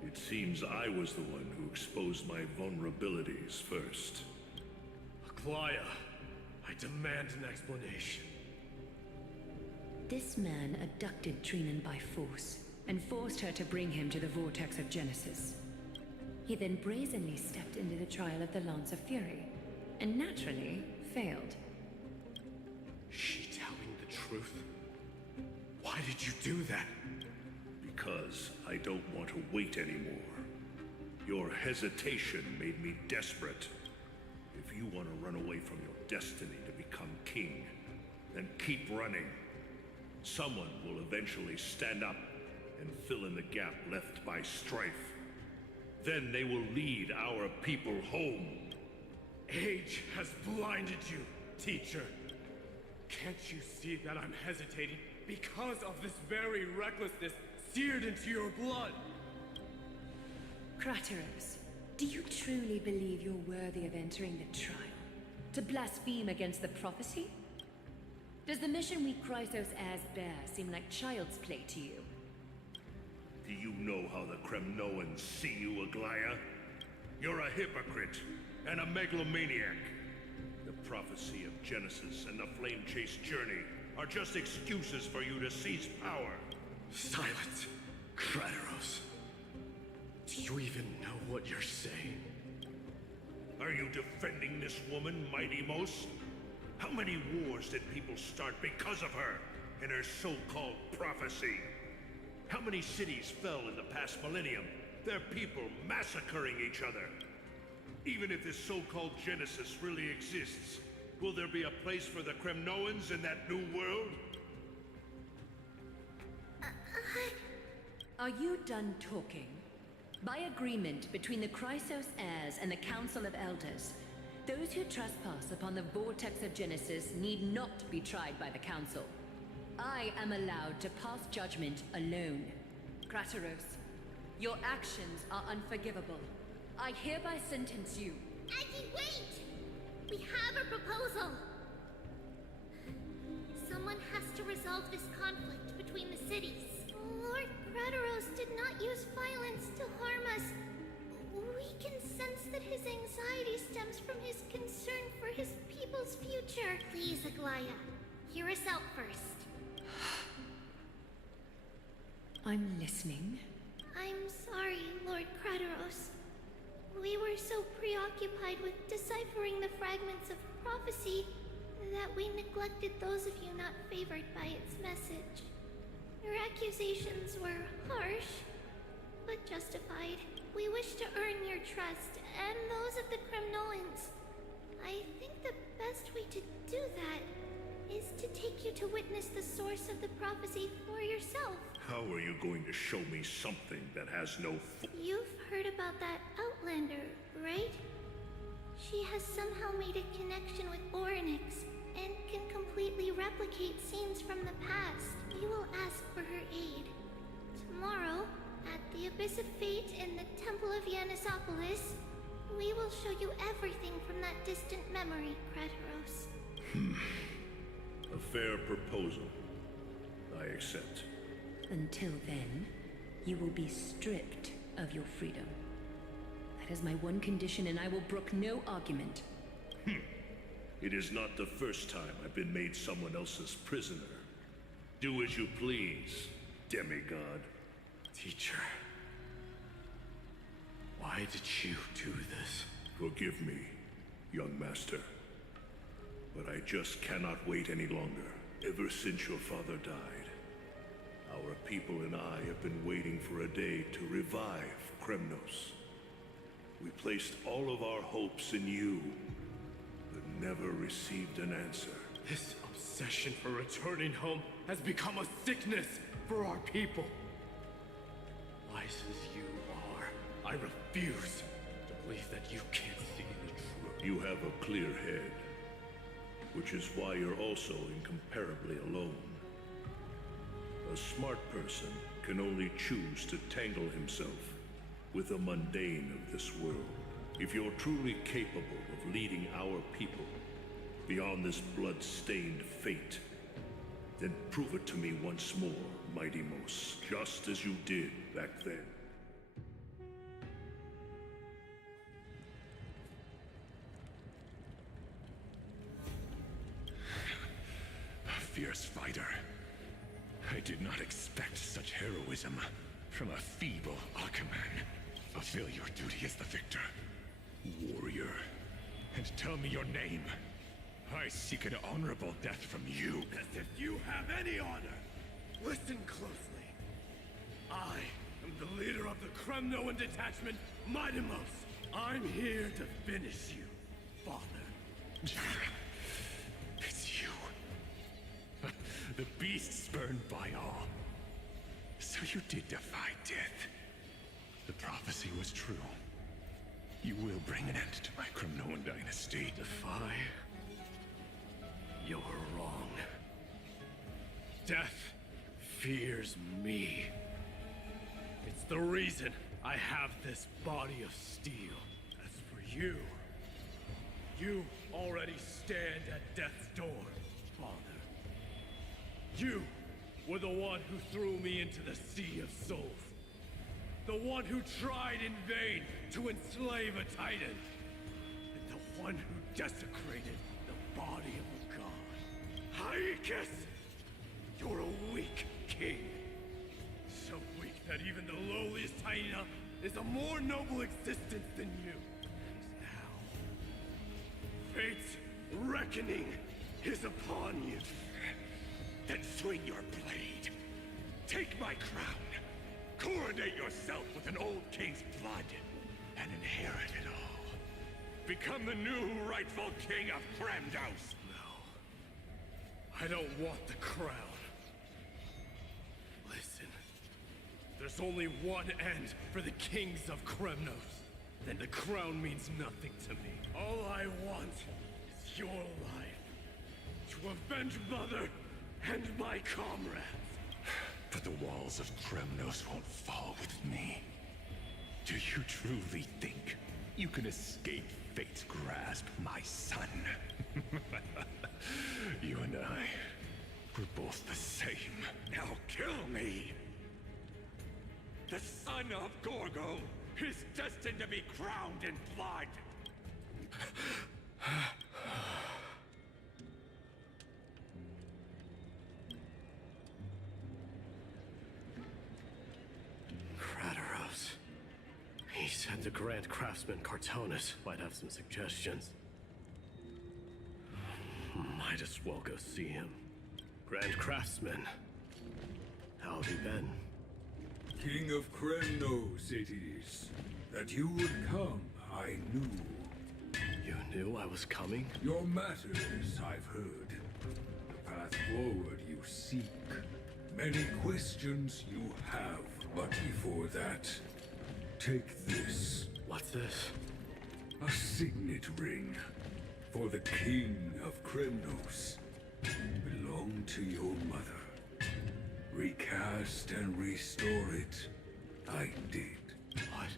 It seems I was the one who exposed my vulnerabilities first. Aglaya, I demand an explanation. This man abducted Trinan by force and forced her to bring him to the vortex of Genesis. He then brazenly stepped into the trial of the Lance of Fury, and naturally failed. She telling the truth? Why did you do that? Because I don't want to wait anymore. Your hesitation made me desperate. If you want to run away from your destiny to become king, then keep running. Someone will eventually stand up and fill in the gap left by strife. Then they will lead our people home. Age has blinded you, teacher. Can't you see that I'm hesitating because of this very recklessness seared into your blood? Krateros, do you truly believe you're worthy of entering the trial? To blaspheme against the prophecy? Does the mission we Chrysos as bear seem like child's play to you? Do you know how the Kremnoans see you, Aglaya? You're a hypocrite and a megalomaniac. The prophecy of Genesis and the Flame Chase journey are just excuses for you to seize power. Silence, Krateros. Do you even know what you're saying? Are you defending this woman, Mighty Mos? How many wars did people start because of her and her so-called prophecy? How many cities fell in the past millennium, their people massacring each other? Even if this so-called Genesis really exists, will there be a place for the Kremnoans in that new world? Are you done talking? By agreement between the Chrysos heirs and the Council of Elders, those who trespass upon the vortex of Genesis need not be tried by the Council. I am allowed to pass judgment alone. Krateros, your actions are unforgivable. I hereby sentence you. Aggie, wait! We have a proposal! Someone has to resolve this conflict between the cities. Lord Krateros did not use violence to harm us. We can sense that his anxiety stems from his concern for his people's future. Please, Aglaya, hear us out first. I'm listening. I'm sorry, Lord Krateros. We were so preoccupied with deciphering the fragments of prophecy that we neglected those of you not favored by its message. Your accusations were harsh, but justified. We wish to earn your trust and those of the Kremnoans. I think the best way to do that is to take you to witness the source of the prophecy for yourself. How are you going to show me something that has no You've heard about that Outlander, right? She has somehow made a connection with Orynyx and can completely replicate scenes from the past. We will ask for her aid. Tomorrow, at the Abyss of Fate in the Temple of Yanisopolis, we will show you everything from that distant memory, Krateros. A fair proposal. I accept. Until then, you will be stripped of your freedom. That is my one condition, and I will brook no argument. It is not the first time I've been made someone else's prisoner. Do as you please, demigod. Teacher, why did you do this? Forgive me, young master. But I just cannot wait any longer. Ever since your father died, our people and I have been waiting for a day to revive Kremnos. We placed all of our hopes in you, but never received an answer. This obsession for returning home has become a sickness for our people. Wise as you are, I refuse to believe that you can't see the truth. You have a clear head, which is why you're also incomparably alone. A smart person can only choose to tangle himself with the mundane of this world. If you're truly capable of leading our people beyond this blood-stained fate, then prove it to me once more, Mighty Mos, just as you did back then. A fierce fighter. I did not expect such heroism from a feeble Akaman. Fulfill your duty as the victor, warrior, and tell me your name. I seek an honorable death from you. As if you have any honor! Listen closely. I am the leader of the Kremnoan detachment, Mighty Mos. I'm here to finish you, father. It's you. The beast spurned by all. So you did defy death. The prophecy was true. You will bring an end to my Kremnoan dynasty. Defy? You're wrong. Death fears me. It's the reason I have this body of steel. As for you, you already stand at death's door, father. You were the one who threw me into the Sea of Souls. The one who tried in vain to enslave a Titan. And the one who desecrated the body of a god. Hyakis! You're a weak king. So weak that even the lowliest hyena is a more noble existence than you. And now, fate's reckoning is upon you. Then swing your blade. Take my crown. Coronate yourself with an old king's blood and inherit it all. Become the new rightful king of Kremnos. No. I don't want the crown. Listen. There's only one end for the kings of Kremnos. Then the crown means nothing to me. All I want is your life. To avenge Mother and my comrades. But the walls of Kremnos won't fall with me. Do you truly think you can escape fate's grasp, my son? You and I, we're both the same. Now kill me! The son of Gorgo is destined to be crowned in blood! Krateros. He said the Grand Craftsman Cartonus might have some suggestions. Might as well go see him. Grand Craftsman. How have you been? King of Kremnos it is. That you would come, I knew. You You knew I was coming? Your matters, I've heard. The path forward you seek. Many questions you have, but before that, take this. What's this? A signet ring for the King of Kremnos. Belonged to your mother. Recast and restore it. I did. What?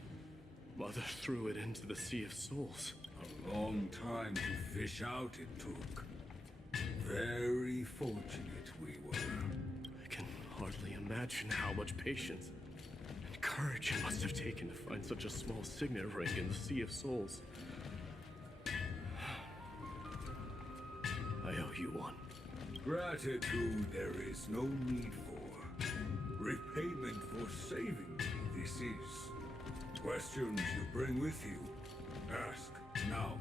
Mother threw it into the Sea of Souls. A long time to fish out it took. Very fortunate we were. I can hardly imagine how much patience and courage it must have taken to find such a small signet ring in the Sea of Souls. I owe you one. Gratitude there is no need for. Repayment for saving me, this is. Questions you bring with you, ask now.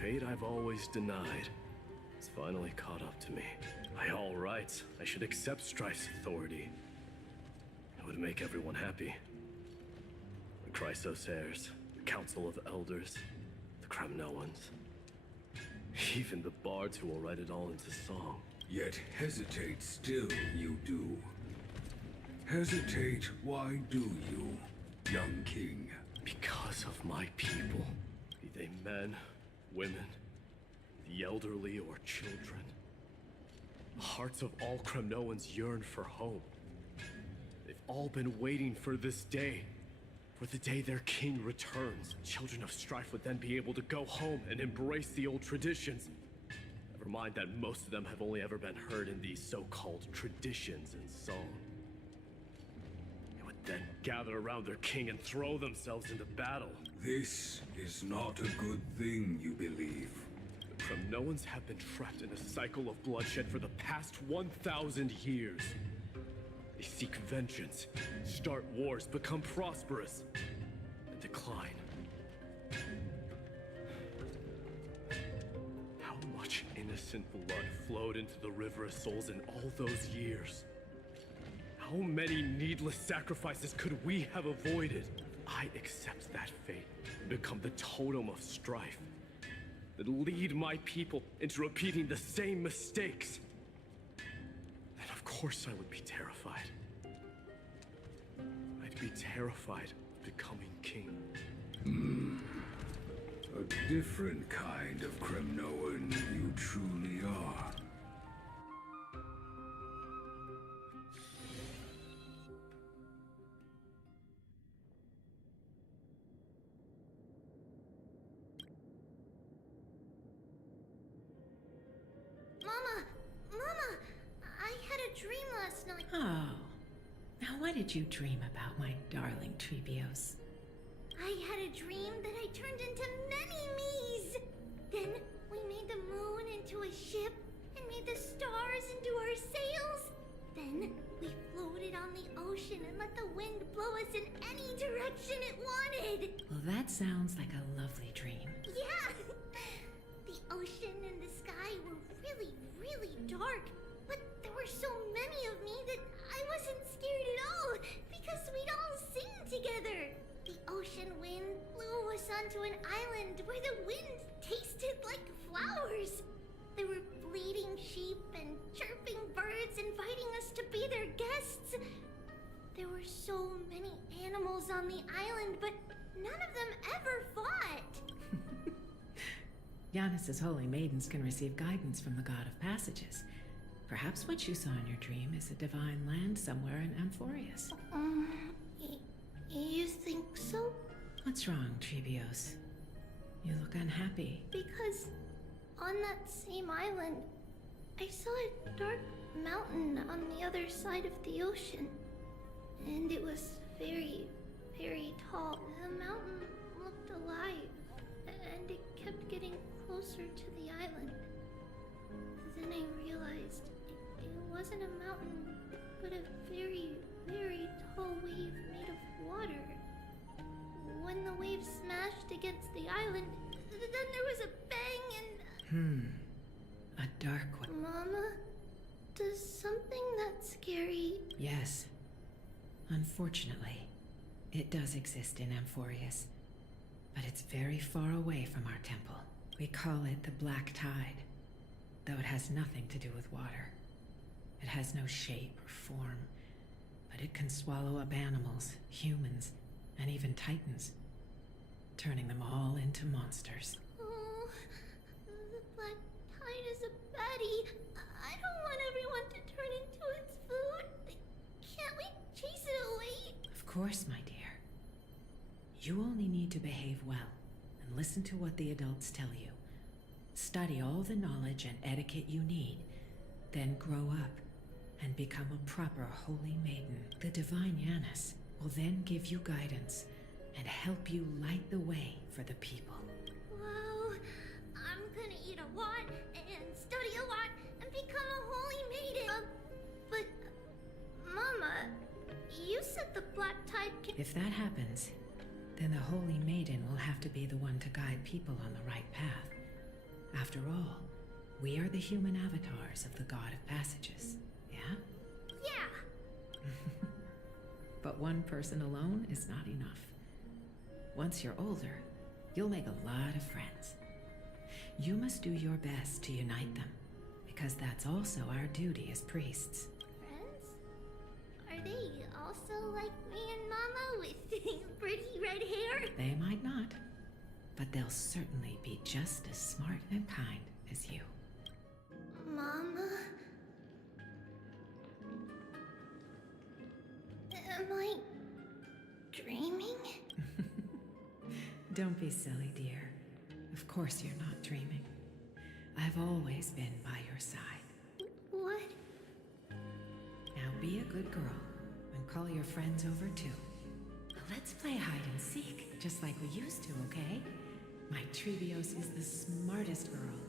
Fate I've always denied has finally caught up to me. By all rights, I should accept Strife's authority. It would make everyone happy. The Chrysos heirs, the Council of Elders, the Kremnoans. Even the bards who will write it all into song. Yet hesitate still you do. Hesitate, why do you, young king? Because of my people. Be they men, women, the elderly or children. The hearts of all Kremnoans yearn for home. They've all been waiting for this day. For the day their king returns. Children of Strife would then be able to go home and embrace the old traditions. Never mind that most of them have only ever been heard in these so-called traditions in song. They would then gather around their king and throw themselves into battle. This is not a good thing, you believe. The Kremnoans have been trapped in a cycle of bloodshed for the past 1,000 years. They seek vengeance, start wars, become prosperous, and decline. How much innocent blood flowed into the River of Souls in all those years? How many needless sacrifices could we have avoided? I accept that fate and become the totem of strife that lead my people into repeating the same mistakes. Then of course I would be terrified. I'd be terrified of becoming king. A different kind of Kremnoan you truly are. Mama, I had a dream last night. Oh. Now what did you dream about, my darling Trebios? I had a dream that I turned into many me's. Then we made the moon into a ship and made the stars into our sails. Then we floated on the ocean and let the wind blow us in any direction it wanted. Well, that sounds like a lovely dream. Yeah! The ocean and the sky were really, really dark. But there were so many of me that I wasn't scared at all because we'd all sing together. The ocean wind blew us onto an island where the wind tasted like flowers. There were bleating sheep and chirping birds inviting us to be their guests. There were so many animals on the island, but none of them ever fought. Giannis's holy maidens can receive guidance from the god of passages. Perhaps what you saw in your dream is a divine land somewhere in Amphorius. You think so? What's wrong, Trebios? You look unhappy. Because on that same island, I saw a dark mountain on the other side of the ocean. And it was very, very tall. The mountain looked alive, and it kept getting closer to the island. Then I realized it wasn't a mountain, but a very, very tall wave made of water. When the wave smashed against the island, then there was a bang and... A dark one. Mama, does something that scary... Yes. Unfortunately, it does exist in Amphorius. but it's very far away from our temple. We call it the Black Tide, though it has nothing to do with water. It has no shape or form, but it can swallow up animals, humans, and even titans, turning them all into monsters. Oh, the Black Tide is a baddie. I don't want everyone to turn into its food. Can't we chase it away? Of course, my dear. You only need to behave well and listen to what the adults tell you. Study all the knowledge and etiquette you need, then grow up and become a proper holy maiden. The divine Yanis will then give you guidance and help you light the way for the people. Wow, I'm gonna eat a lot and study a lot and become a holy maiden. But, Mama, you said the Black Tide can... If that happens, then the holy maiden will have to be the one to guide people on the right path. After all, we are the human avatars of the God of Passages, yeah? Yeah. But one person alone is not enough. Once you're older, you'll make a lot of friends. You must do your best to unite them, because that's also our duty as priests. Friends? Are they also like me and Mama with pretty red hair? They might not, but they'll certainly be just as smart and kind as you. Mama? Am I dreaming? Don't be silly, dear. Of course you're not dreaming. I've always been by your side. What? Now be a good girl and call your friends over too. Let's play hide and seek, just like we used to, okay? My Trebios is the smartest girl.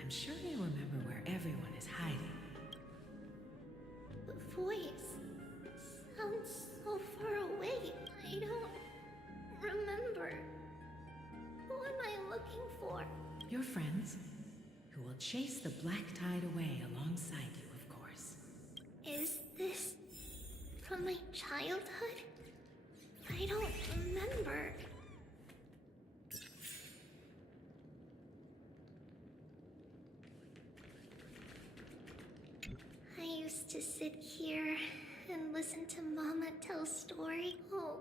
I'm sure they remember where everyone is hiding. The voice sounds so far away. I don't remember. Who am I looking for? Your friends, who will chase the Black Tide away alongside you, of course. Is this from my childhood? I don't remember. I used to sit here and listen to Mama tell story. Oh,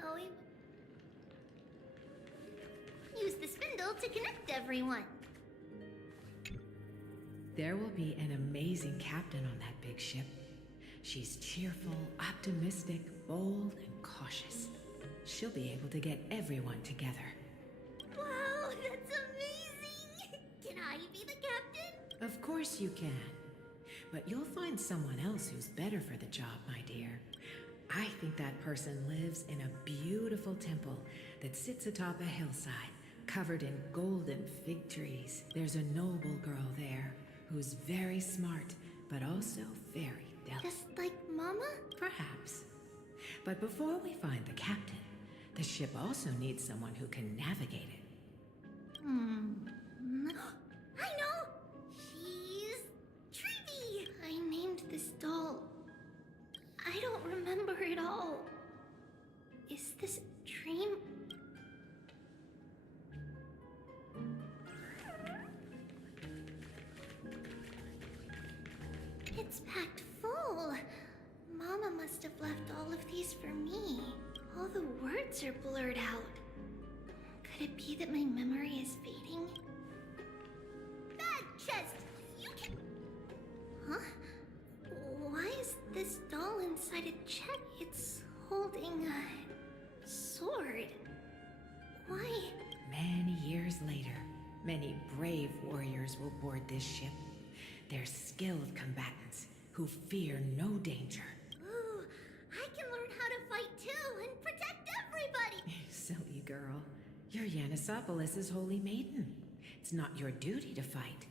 how we use the spindle to connect everyone. There will be an amazing captain on that big ship. She's cheerful, optimistic, bold, and cautious. She'll be able to get everyone together. Wow, that's amazing! Can I be the captain? Of course you can. But you'll find someone else who's better for the job, my dear. I think that person lives in a beautiful temple that sits atop a hillside, covered in golden fig trees. There's a noble girl there who's very smart, but also very delicate. Just like Mama? Perhaps. But before we find the captain, the ship also needs someone who can navigate it. I know! She's Trivy! I named this doll. I don't remember it all. Is this a dream? It's packed full. Mama must have left all of these for me. All the words are blurred out. Could it be that my memory is fading? Bad chest! You can... Huh? Why is this doll inside a chest? It's holding a sword. Why? Many years later, many brave warriors will board this ship. They're skilled combatants who fear no danger. Ooh, I can learn how to fight too and protect everybody! Silly girl. You're Yanisopoulos' holy maiden. It's not your duty to fight.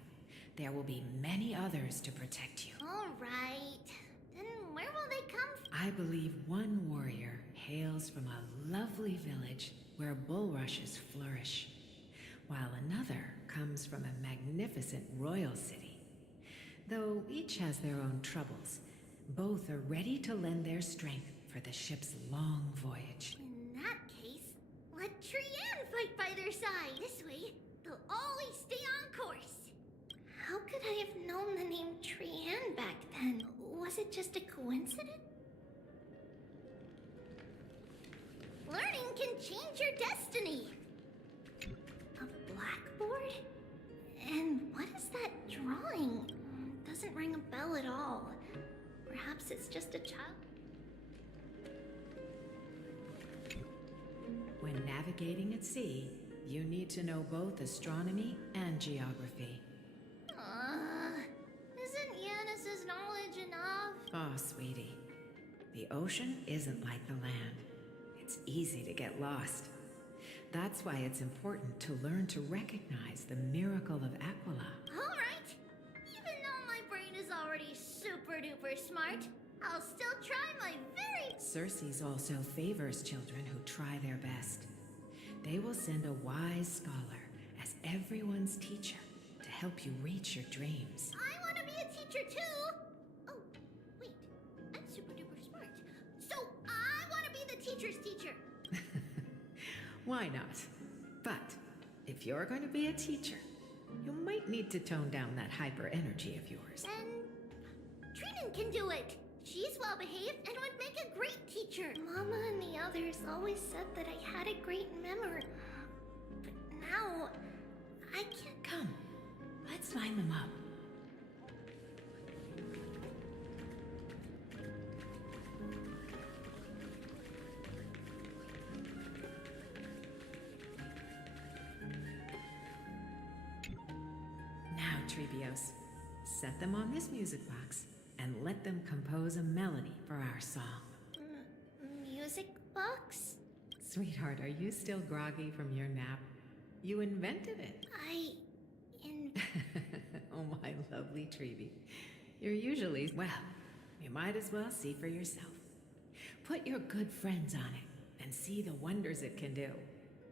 There will be many others to protect you. Alright. Then where will they come from? I believe one warrior hails from a lovely village where bulrushes flourish, while another comes from a magnificent royal city. Though each has their own troubles, both are ready to lend their strength for the ship's long voyage. In that case, let Trian fight by their side. This way, they'll always stay on course. How could I have known the name Trian back then? Was it just a coincidence? Learning can change your destiny. A blackboard? And what is that drawing? Doesn't ring a bell at all. Perhaps it's just a child. When navigating at sea, you need to know both astronomy and geography. Isn't Yanis's knowledge enough? Oh, sweetie. The ocean isn't like the land. It's easy to get lost. That's why it's important to learn to recognize the miracle of Aquila. Alright. Even though my brain is already super duper smart, I'll still try my very... Circes also favors children who try their best. They will send a wise scholar as everyone's teacher to help you reach your dreams. I want to be a teacher too! Oh, wait. I'm super duper smart. So I want to be the teacher's teacher. Why not? But if you're going to be a teacher, you might need to tone down that hyper energy of yours. Then Trinan can do it. She's well behaved and would make a great teacher. Mama and the others always said that I had a great memory. But now, I can't... Come, let's line them up. Now, Trebios, set them on this music box and let them compose a melody for our song. Music box? Sweetheart, are you still groggy from your nap? You invented it. Oh, my lovely Trebi. You're usually... Well, you might as well see for yourself. Put your good friends on it and see the wonders it can do.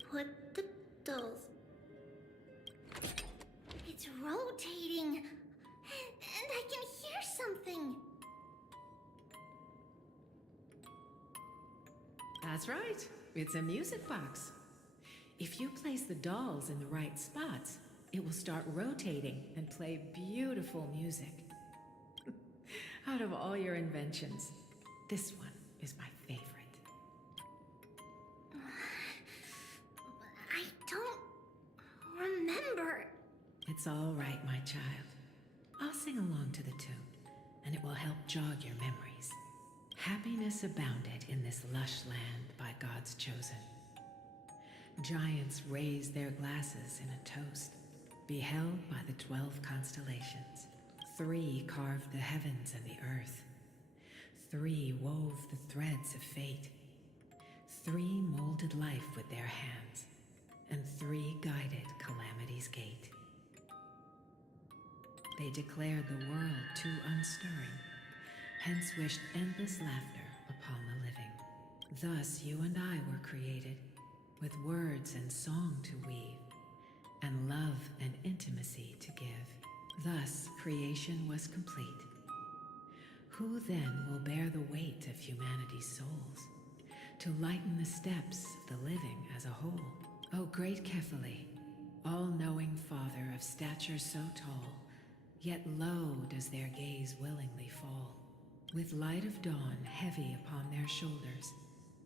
Put the dolls... It's rotating. And I can hear something. That's right. It's a music box. If you place the dolls in the right spots, it will start rotating and play beautiful music. Out of all your inventions, this one is my favorite. I don't remember. It's all right, my child. I'll sing along to the tune, and it will help jog your memories. Happiness abounded in this lush land by God's chosen. Giants raised their glasses in a toast, beheld by the 12 constellations. 3 carved the heavens and the earth. 3 wove the threads of fate. 3 molded life with their hands, and 3 guided calamity's gate. They declared the world too unstirring, hence wished endless laughter upon the living. Thus you and I were created, with words and song to weave, and love and intimacy to give. Thus creation was complete. Who then will bear the weight of humanity's souls, to lighten the steps of the living as a whole? O great Kephale, all-knowing Father of stature so tall, yet low does their gaze willingly fall. With light of dawn heavy upon their shoulders,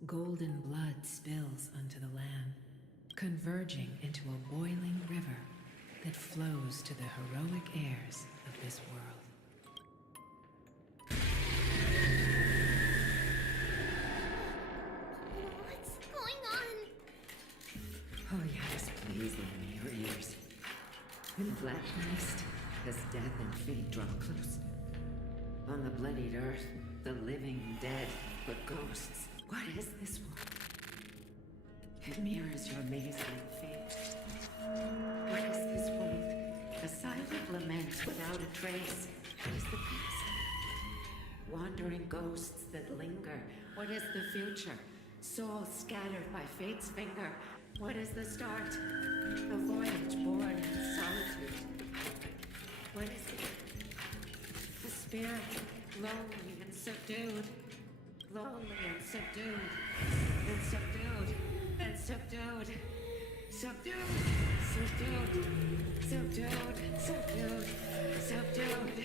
golden blood spills unto the land, converging into a boiling river that flows to the heroic heirs of this world. What's going on? Oh yes, please lend me your ears. In black mist, as death and fate draw close. On the bloodied earth, the living dead, but ghosts. What is this world? It mirrors your maze-like fate. What is this world? A silent lament without a trace. What is the past? Wandering ghosts that linger. What is the future? Souls scattered by fate's finger. What is the start? A voyage born in solitude. What is it? The spirit, lonely and subdued. Lonely and subdued. And subdued. And Subdued. Subdued. Subdued. Subdued. Subdued. Subdued.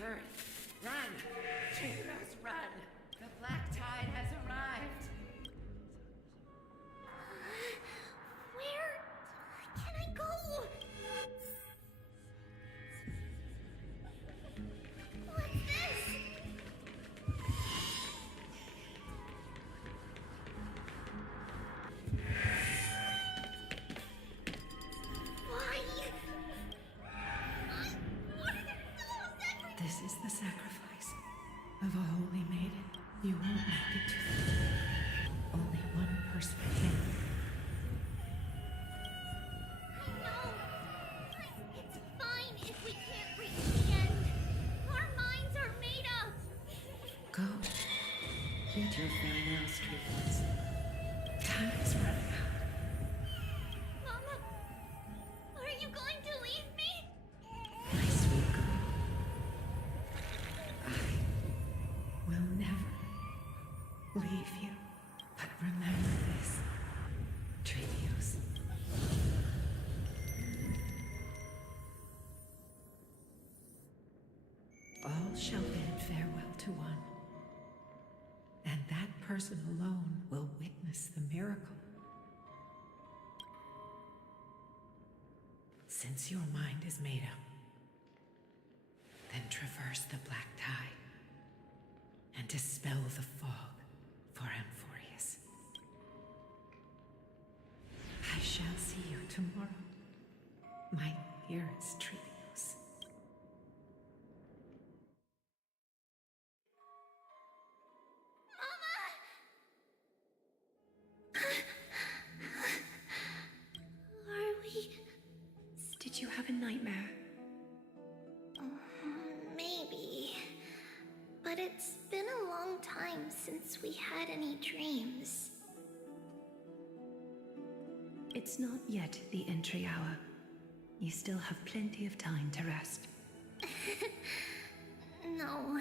Hurry. Run. Trainers, run. The black tide has arrived. Where can I go? What's this? Why? This is the sacrifice of a holy maiden. You won't make it to the end. Only one person can. It's fine if we can't reach the end. Our minds are made up. Go. Bid your farewell, street ones. Time is running out. Mama, are you going to leave me? My sweet girl. I will never leave you. But remember this, Trivios. All shall bid farewell to one. And that person alone will witness the miracle. Since your mind is made up, then traverse the black tide and dispel the fog for Amphorius. I shall see you tomorrow, my dearest Trivios. Are we? Did you have a nightmare? Maybe. But it's been a long time since we had any dreams. It's not yet the entry hour. You still have plenty of time to rest. No.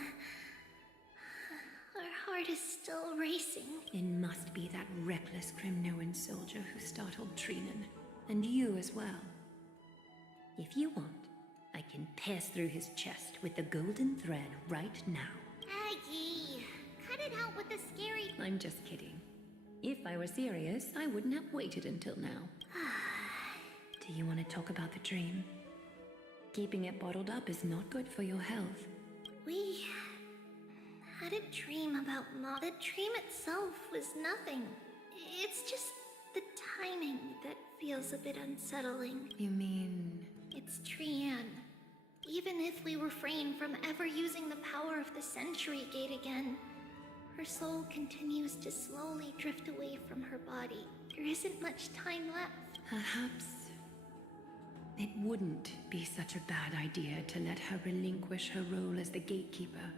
Our heart is still racing. It must be that reckless Kremnoan soldier who startled Trinan. And you as well. If you want, I can pass through his chest with the golden thread right now. Aggie, cut it out with the scary... I'm just kidding. If I were serious, I wouldn't have waited until now. Do you want to talk about the dream? Keeping it bottled up is not good for your health. We had a dream about Mom. The dream itself was nothing. It's just the timing that feels a bit unsettling. You mean... It's Trian. Even if we refrain from ever using the power of the Century Gate again, her soul continues to slowly drift away from her body. There isn't much time left. Perhaps it wouldn't be such a bad idea to let her relinquish her role as the gatekeeper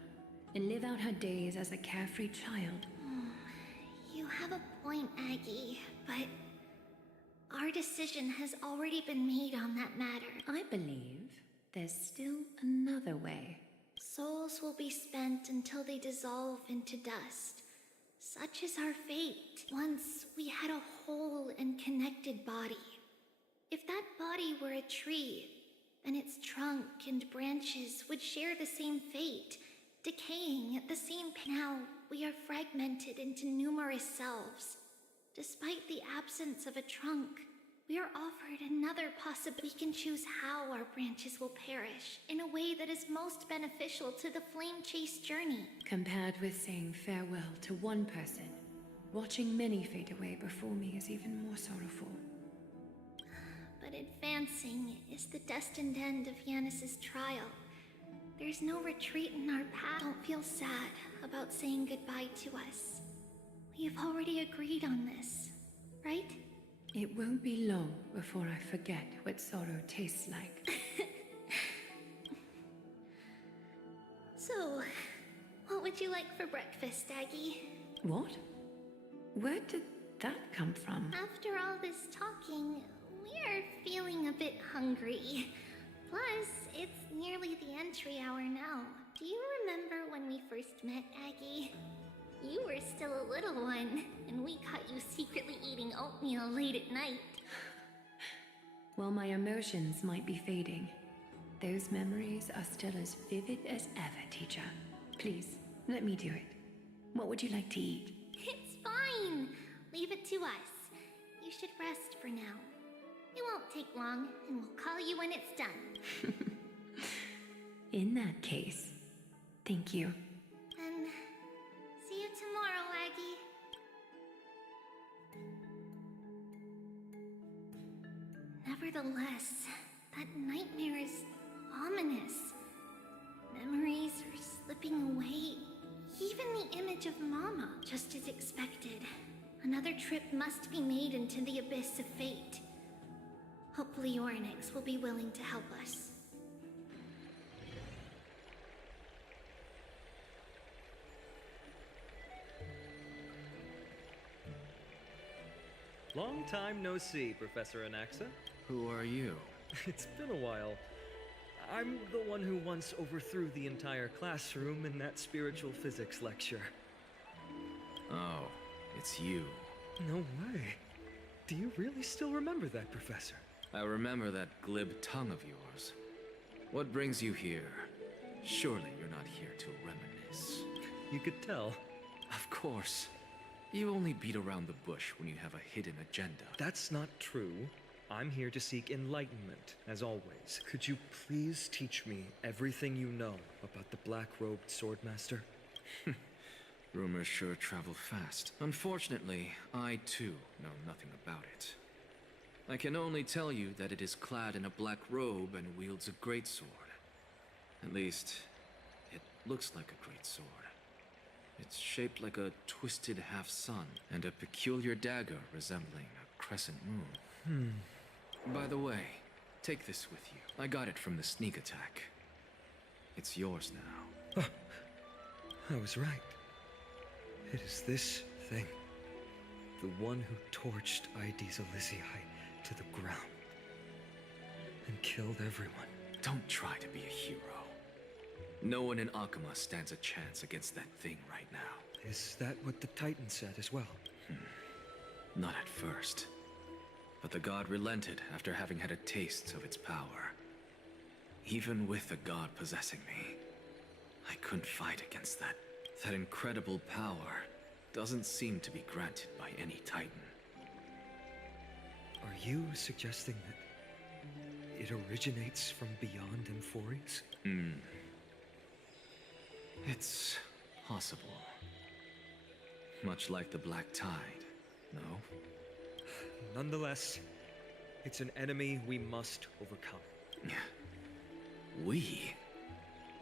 and live out her days as a carefree child. You have a point, Aggie, but our decision has already been made on that matter. I believe there's still another way. Souls will be spent until they dissolve into dust. Such is our fate. Once we had a whole and connected body. If that body were a tree, then its trunk and branches would share the same fate, decaying at the same pace. Now we are fragmented into numerous selves. Despite the absence of a trunk, we are offered another possibility. We can choose how our branches will perish in a way that is most beneficial to the flame chase journey. Compared with saying farewell to one person, watching many fade away before me is even more sorrowful. But advancing is the destined end of Yanis's trial. There's no retreat in our path. Don't feel sad about saying goodbye to us. We've already agreed on this, right? It won't be long before I forget what sorrow tastes like. So, what would you like for breakfast, Aggie? What? Where did that come from? After all this talking, we are feeling a bit hungry. Plus, it's nearly the entry hour now. Do you remember when we first met, Aggie? You were still a little one, and we caught you secretly eating oatmeal late at night. While my emotions might be fading, those memories are still as vivid as ever, teacher. Please, let me do it. What would you like to eat? It's fine. Leave it to us. You should rest for now. It won't take long, and we'll call you when it's done. In that case, thank you. And see you tomorrow, Aggie. Nevertheless, that nightmare is ominous. Memories are slipping away. Even the image of Mama, just as expected. Another trip must be made into the abyss of fate. Hopefully Orynyx will be willing to help us. Long time no see, Professor Anaxa. Who are you? It's been a while. I'm the one who once overthrew the entire classroom in that spiritual physics lecture. Oh, it's you. No way. Do you really still remember that, Professor? I remember that glib tongue of yours. What brings you here? Surely you're not here to reminisce. You could tell. Of course. You only beat around the bush when you have a hidden agenda. That's not true. I'm here to seek enlightenment, as always. Could you please teach me everything you know about the black-robed swordmaster? Rumors sure travel fast. Unfortunately, I too know nothing about it. I can only tell you that it is clad in a black robe and wields a greatsword. At least, it looks like a greatsword. It's shaped like a twisted half-sun, and a peculiar dagger resembling a crescent moon. By the way, take this with you. I got it from the sneak attack. It's yours now. I was right. It is this thing. The one who torched Aedes Elysiae to the ground. And killed everyone. Don't try to be a hero. No one in Akuma stands a chance against that thing right now. Is that what the Titan said as well? Not at first. But the god relented after having had a taste of its power. Even with the god possessing me, I couldn't fight against that. That incredible power doesn't seem to be granted by any Titan. Are you suggesting that it originates from beyond Emphorius? It's possible. Much like the Black Tide, no? Nonetheless, it's an enemy we must overcome. We?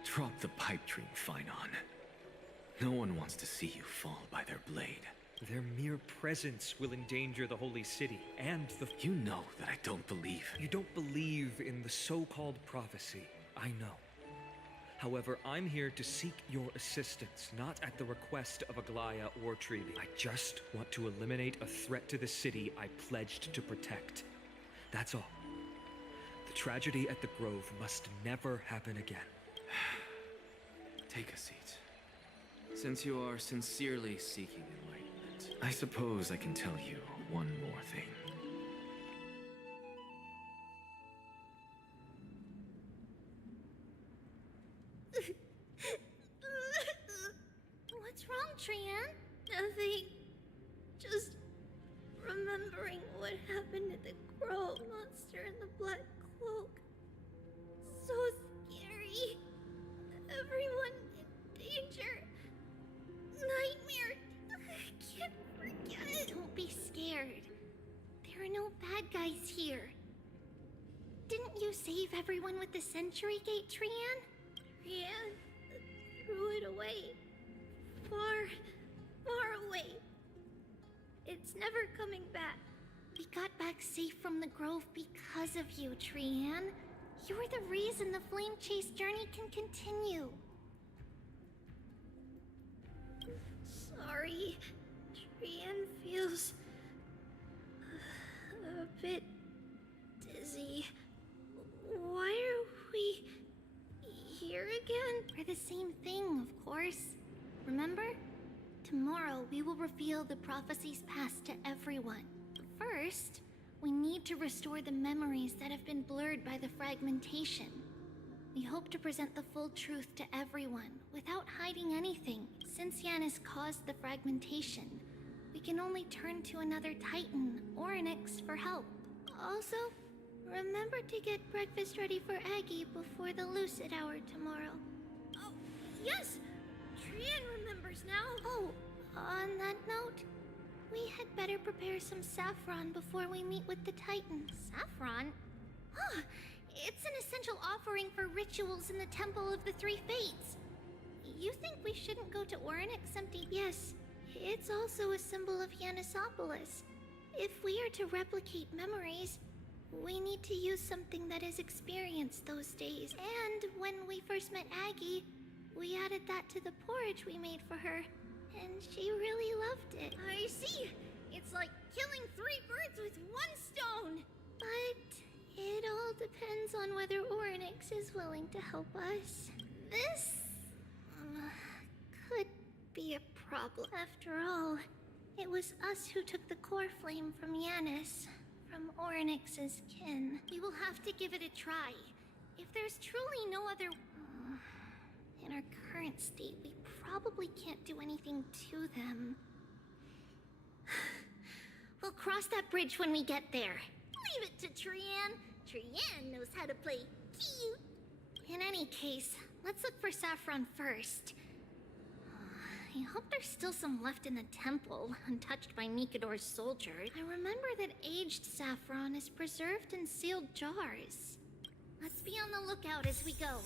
Drop the pipe dream, Phynon. No one wants to see you fall by their blade. Their mere presence will endanger the holy city and the... You know that I don't believe. You don't believe in the so-called prophecy. I know. However, I'm here to seek your assistance, not at the request of Aglaya or Treeby. I just want to eliminate a threat to the city I pledged to protect. That's all. The tragedy at the Grove must never happen again. Take a seat. Since you are sincerely seeking enlightenment, I suppose I can tell you one more thing. What's wrong, Trian? Nothing. Just remembering what happened at the Grove monster in the black cloak. So scary. Everyone in danger. Nightmare. I can't forget it. Don't be scared. There are no bad guys here. Didn't you save everyone with the Century Gate, Trian? Trian threw it away. Far, far away. It's never coming back. We got back safe from the Grove because of you, Trian. You were the reason the Flame Chase journey can continue. Sorry. Trian feels a bit dizzy. Why are thing, of course. Remember? Tomorrow we will reveal the prophecies past to everyone. First, we need to restore the memories that have been blurred by the fragmentation. We hope to present the full truth to everyone, without hiding anything. Since Yanis caused the fragmentation, we can only turn to another Titan, Orynyx, for help. Also, remember to get breakfast ready for Aggie before the Lucid Hour tomorrow. Oh, yes! Trian remembers now! Oh, on that note, we had better prepare some saffron before we meet with the Titans. Saffron? Huh, it's an essential offering for rituals in the Temple of the Three Fates. You think we shouldn't go to Orynyx empty? Yes, it's also a symbol of Yanisopolis. If we are to replicate memories, we need to use something that has experienced those days. And when we first met Aggie, we added that to the porridge we made for her, and she really loved it. I see! It's like killing 3 birds with 1 stone! But it all depends on whether Orynyx is willing to help us. This could be a problem. After all, it was us who took the core flame from Yanis, from Orynyx's kin. We will have to give it a try. If there's truly no other... in our current state, we probably can't do anything to them. We'll cross that bridge when we get there. Leave it to Trian. Trian knows how to play cute. In any case, let's look for saffron first. I hope there's still some left in the temple, untouched by Mikador's soldiers. I remember that aged saffron is preserved in sealed jars. Let's be on the lookout as we go.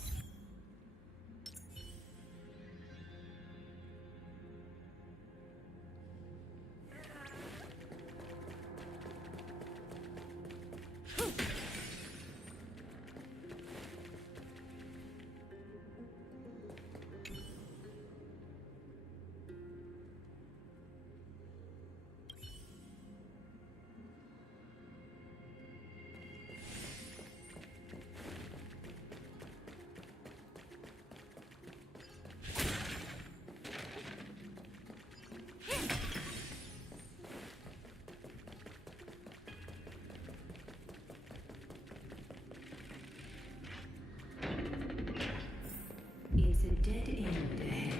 It's a dead end ahead.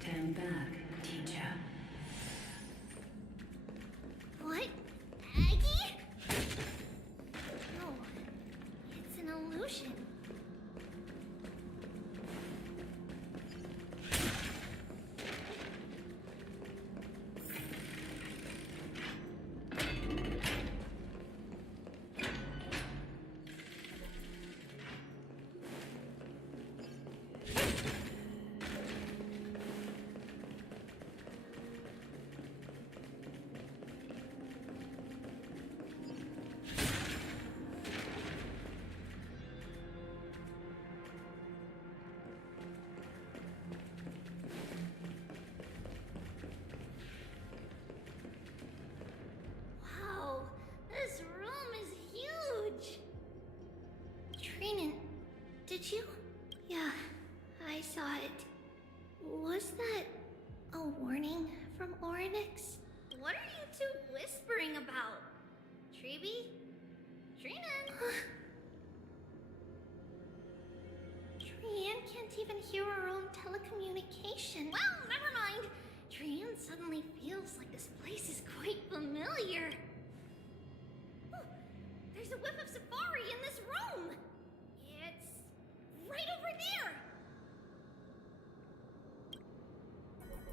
Turn back, teacher. What? Aggie? No, it's an illusion. Wow, this room is huge! Trinan, did you? Yeah, I saw it. Was that a warning from Orynyx? What are you two whispering about? Treeby? Trinan? Trian can't even hear her own telecommunication. Well, never mind. Trian suddenly feels like this place is quite familiar. Oh, there's a whiff of safari in this room. It's right over there.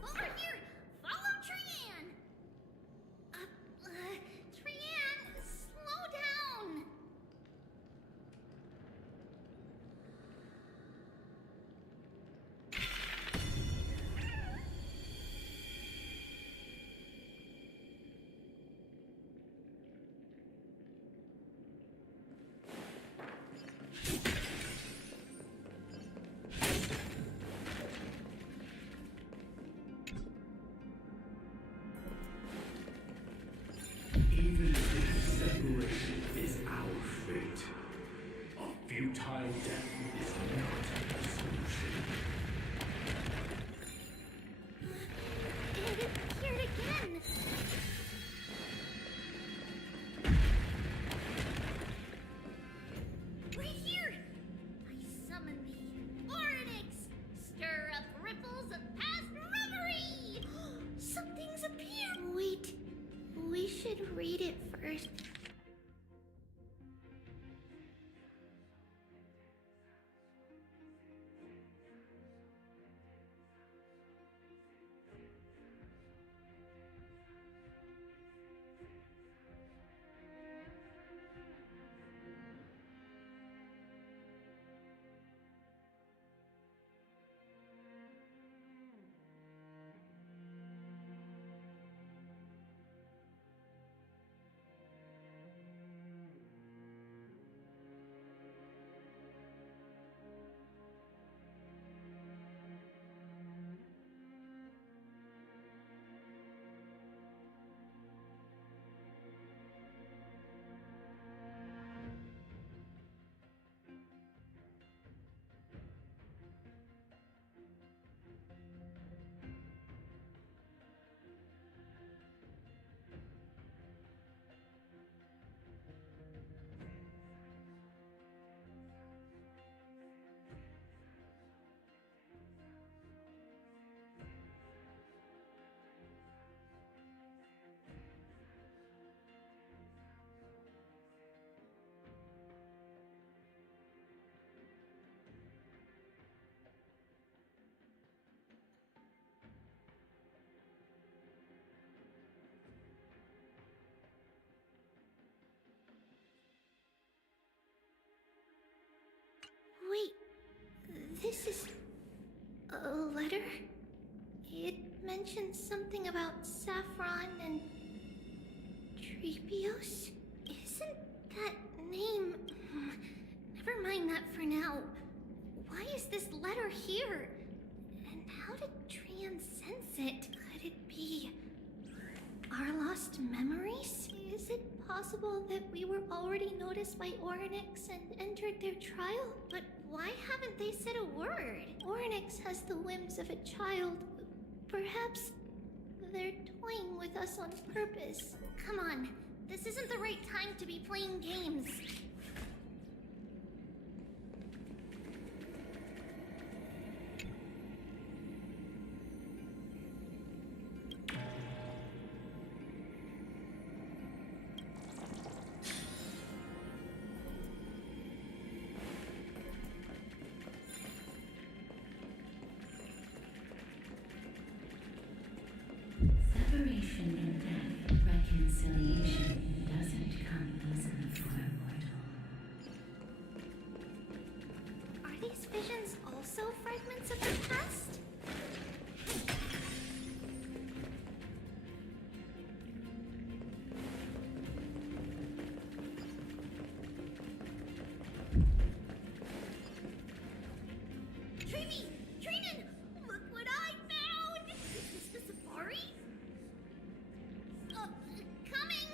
Over here. Follow Trian. Trian, slow down. should read it first. Wait, this is a letter? It mentions something about Saffron and Treebios? Isn't that name... Never mind that for now. Why is this letter here? And how did Trian sense it? Could it be our lost memories? Is it possible that we were already noticed by Orynyx and entered their trial? But why haven't they said a word? Orynyx has the whims of a child. Perhaps they're toying with us on purpose. Come on, this isn't the right time to be playing games. Separation and death, reconciliation doesn't come easily for a mortal. Are these visions also fragments of the past? Treevy! Trinan! Look what I found! Is this the safari? Coming!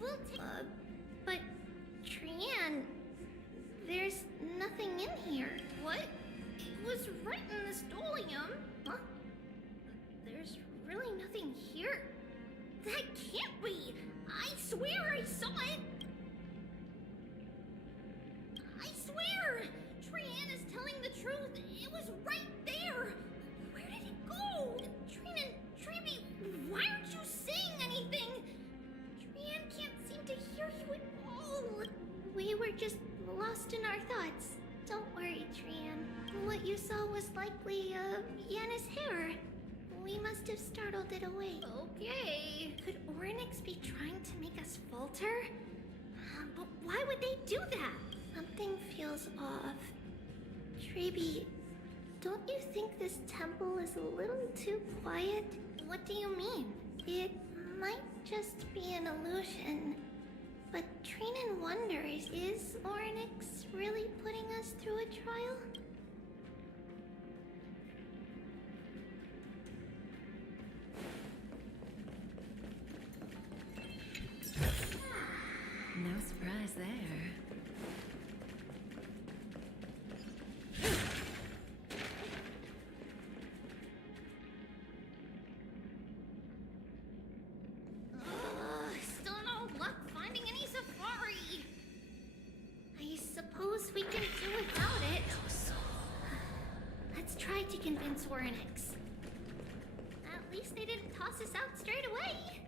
We'll take... but... Trian... There's nothing in here. What? It was right in the stolium. Huh? There's really nothing here. That can't be! I swear I saw it! I swear! Trian is telling the truth. It was right there. Where did it go? Trinan, Treeby, why aren't you saying anything? Trian can't seem to hear you at all. We were just lost in our thoughts. Don't worry, Trian. What you saw was likely, Yanna's hair. We must have startled it away. Okay. Could Orynyx be trying to make us falter? But why would they do that? Something feels off. Treeby, don't you think this temple is a little too quiet? What do you mean? It might just be an illusion. But Trinan wonders, is Orynyx really putting us through a trial? No surprise there. Still no luck finding any safari. I suppose we can do without it. Let's try to convince Orynyx. At least they didn't toss us out straight away.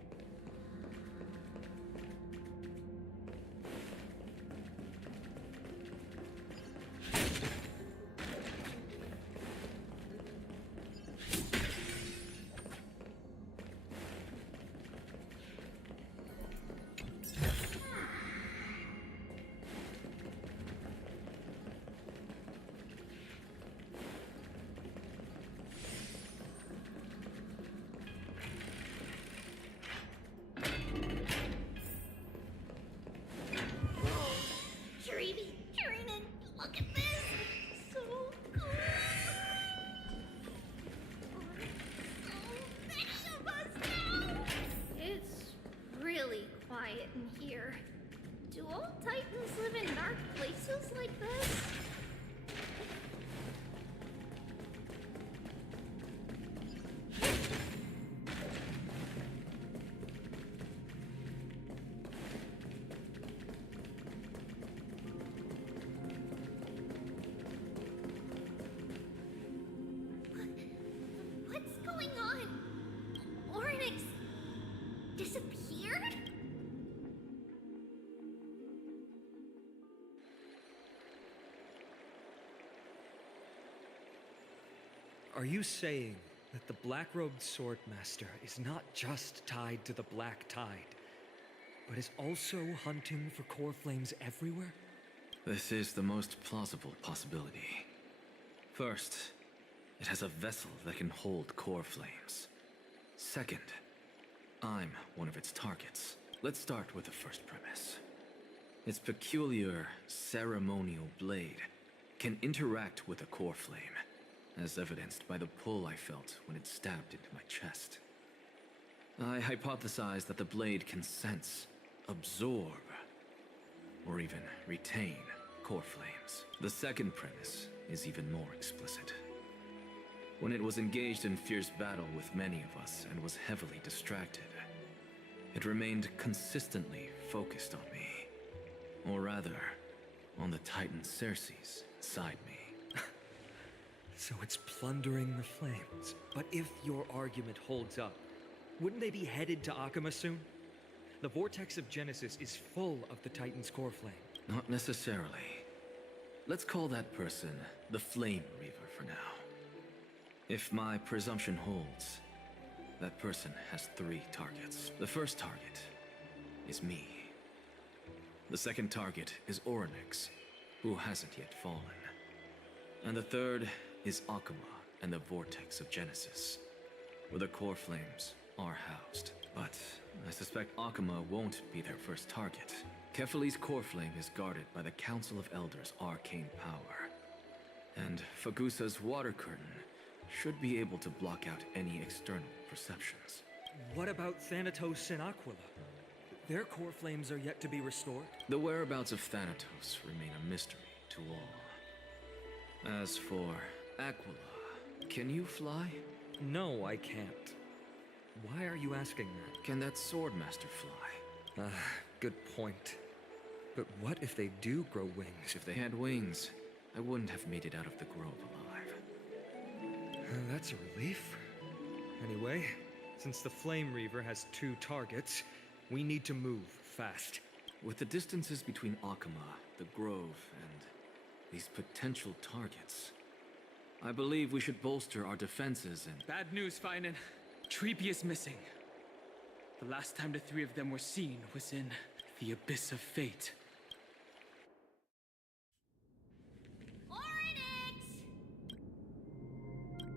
quiet in here. Do all Titans live in dark places like this? What's going on? Oryx disappeared? Are you saying that the black-robed swordmaster is not just tied to the Black Tide, but is also hunting for core flames everywhere? This is the most plausible possibility. First, it has a vessel that can hold core flames. Second, I'm one of its targets. Let's start with the first premise. Its peculiar ceremonial blade can interact with a core flame, as evidenced by the pull I felt when it stabbed into my chest. I hypothesize that the blade can sense, absorb, or even retain core flames. The second premise is even more explicit. When it was engaged in fierce battle with many of us and was heavily distracted, it remained consistently focused on me. Or rather, on the Titan Cersei's inside me. So it's plundering the flames. But if your argument holds up, wouldn't they be headed to Akama soon? The vortex of Genesis is full of the Titan's core flame. Not necessarily. Let's call that person the Flame Reaver for now. If my presumption holds, that person has 3 targets. The first target is me. The second target is Oryx, who hasn't yet fallen. And the third is Akama and the Vortex of Genesis, where the core flames are housed. But I suspect Akama won't be their first target. Kefali's core flame is guarded by the Council of Elders' arcane power. And Fagusa's water curtain should be able to block out any external perceptions. What about Thanatos and Aquila? Their core flames are yet to be restored. The whereabouts of Thanatos remain a mystery to all. As for Aquila, can you fly? No, I can't. Why are you asking that? Can that swordmaster fly? Good point. But what if they do grow wings? If they had wings, I wouldn't have made it out of the grove alive. That's a relief. Anyway, since the Flame Reaver has 2 targets, we need to move fast. With the distances between Akama, the grove, and these potential targets, I believe we should bolster our defenses and... Bad news, Finan. Treepy is missing. The last time the 3 of them were seen was in the Abyss of Fate. Oryx!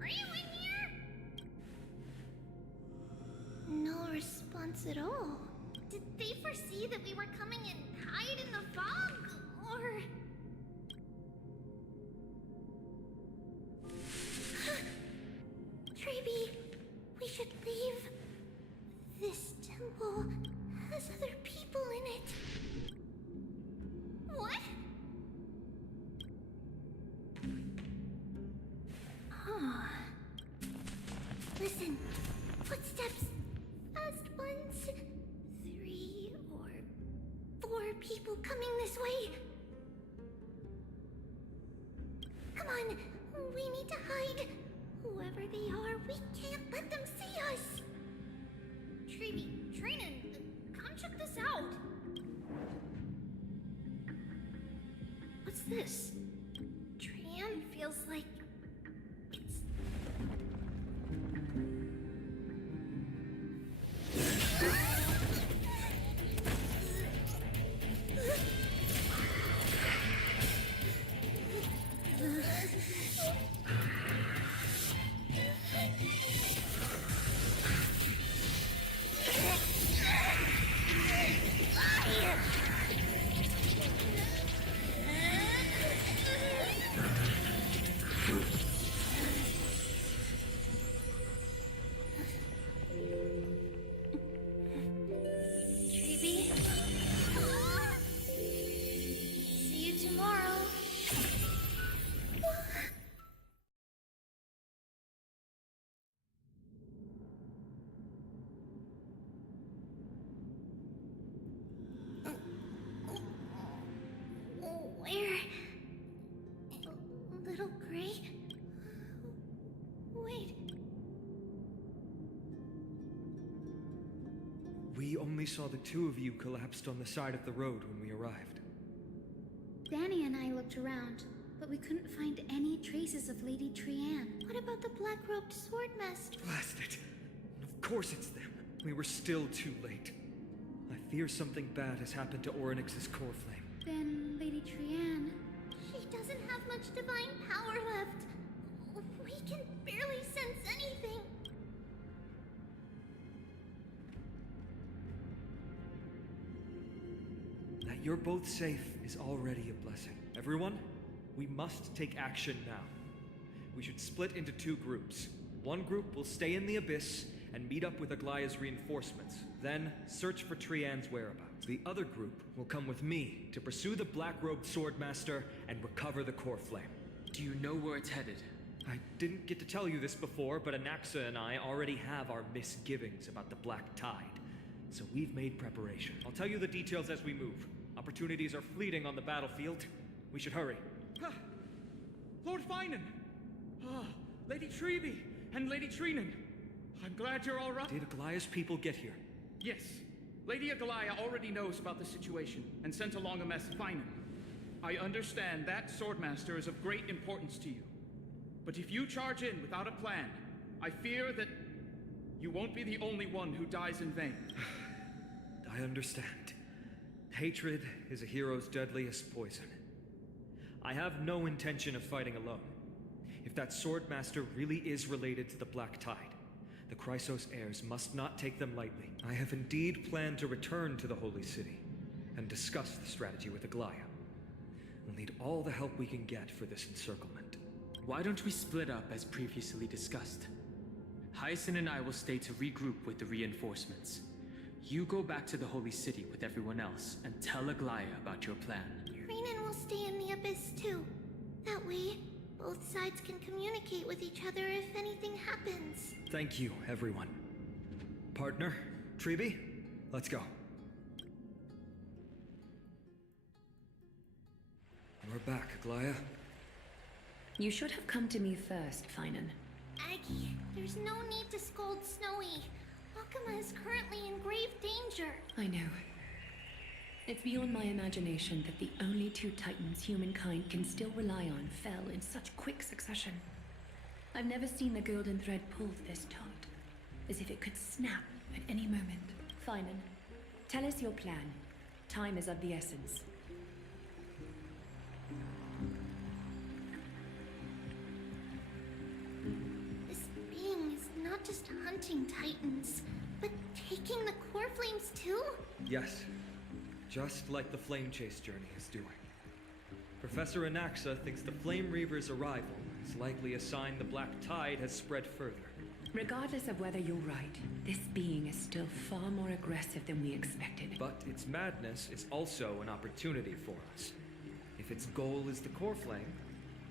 Are you in here? No response at all. Did they foresee that we were coming and hide in the fog? Or... Treeby, we should leave. This temple has other people in it. What? Huh. Listen. Footsteps. Fast ones. 3 or 4 people coming this way. Come on. We need to hide. Whoever they are, we can't let them see us. Treeby, Trinan, come check this out. What's this? Trian feels like it's... only saw the two of you collapsed on the side of the road when we arrived. Danny and I looked around, but we couldn't find any traces of Lady Trianne. What about the black-robed swordmaster? Blast it! Of course it's them. We were still too late. I fear something bad has happened to Orynyx's core flame. Then Lady Trianne... She doesn't have much divine power left. We can barely sense anything. That you're both safe is already a blessing. Everyone, we must take action now. We should split into two groups. One group will stay in the Abyss and meet up with Aglaya's reinforcements, then search for Trianne's whereabouts. The other group will come with me to pursue the black-robed swordmaster and recover the core flame. Do you know where it's headed? I didn't get to tell you this before, but Anaxa and I already have our misgivings about the Black Tide, so we've made preparation. I'll tell you the details as we move. Opportunities are fleeting on the battlefield. We should hurry. Lord Finan! Lady Treby and Lady Trinan. I'm glad you're all right. Did Aglaya's people get here? Yes. Lady Aglaya already knows about the situation and sent along a message. Finan, I understand that Swordmaster is of great importance to you. But if you charge in without a plan, I fear that you won't be the only one who dies in vain. I understand. Hatred is a hero's deadliest poison. I have no intention of fighting alone. If that Swordmaster really is related to the Black Tide, the Chrysos heirs must not take them lightly. I have indeed planned to return to the Holy City and discuss the strategy with Aglaya. We'll need all the help we can get for this encirclement. Why don't we split up as previously discussed? Hyacinth and I will stay to regroup with the reinforcements. You go back to the Holy City with everyone else and tell Aglaya about your plan. Trinan will stay in the Abyss too. That way, both sides can communicate with each other if anything happens. Thank you, everyone. Partner, Treby, let's go. We're back, Aglaya. You should have come to me first, Finan. Aggie, there's no need to scold Snowy. Akuma is currently in grave danger. I know. It's beyond my imagination that the only two titans humankind can still rely on fell in such quick succession. I've never seen the golden thread pulled this taut, as if it could snap at any moment. Finan, tell us your plan. Time is of the essence. This being is not just hunting titans, but taking the core flames too? Yes. Just like the Flame Chase journey is doing. Professor Anaxa thinks the Flame Reaver's arrival is likely a sign the Black Tide has spread further. Regardless of whether you're right, this being is still far more aggressive than we expected. But its madness is also an opportunity for us. If its goal is the core flame,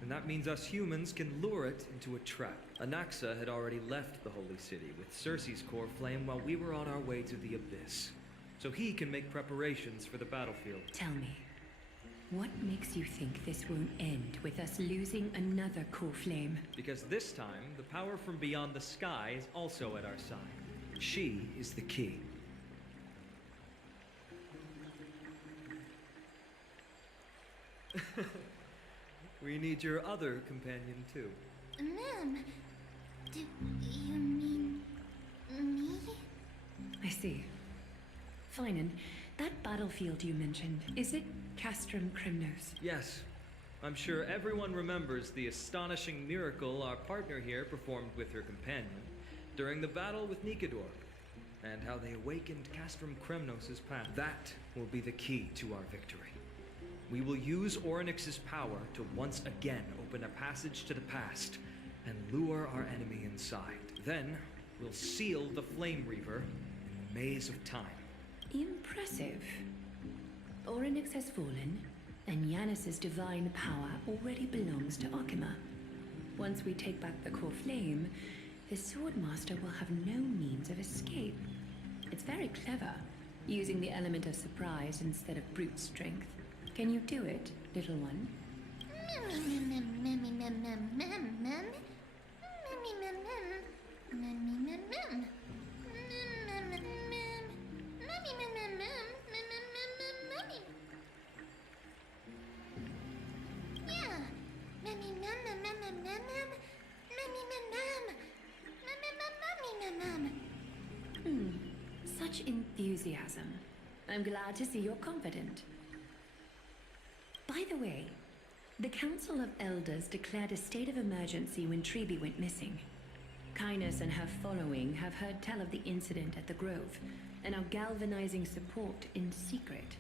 then that means us humans can lure it into a trap. Anaxa had already left the Holy City with Cersei's core flame while we were on our way to the Abyss. So he can make preparations for the battlefield. Tell me, what makes you think this won't end with us losing another core flame? Because this time, the power from beyond the sky is also at our side. She is the key. We need your other companion too. Ma'am, do you mean me? I see. Finan, that battlefield you mentioned, is it Castrum Kremnos? Yes. I'm sure everyone remembers the astonishing miracle our partner here performed with her companion during the battle with Nikador, and how they awakened Castrum Kremnos' path. That will be the key to our victory. We will use Orynyx's power to once again open a passage to the past and lure our enemy inside. Then, we'll seal the Flame Reaver in the maze of time. Impressive. Orynyx has fallen, and Yanis's divine power already belongs to Akuma. Once we take back the core flame, the Swordmaster will have no means of escape. It's very clever, using the element of surprise instead of brute strength. Can you do it, little one? Much enthusiasm. I'm glad to see you're confident. By the way, the Council of Elders declared a state of emergency when Treeby went missing. Kainos and her following have heard tell of the incident at the Grove and are galvanizing support in secret.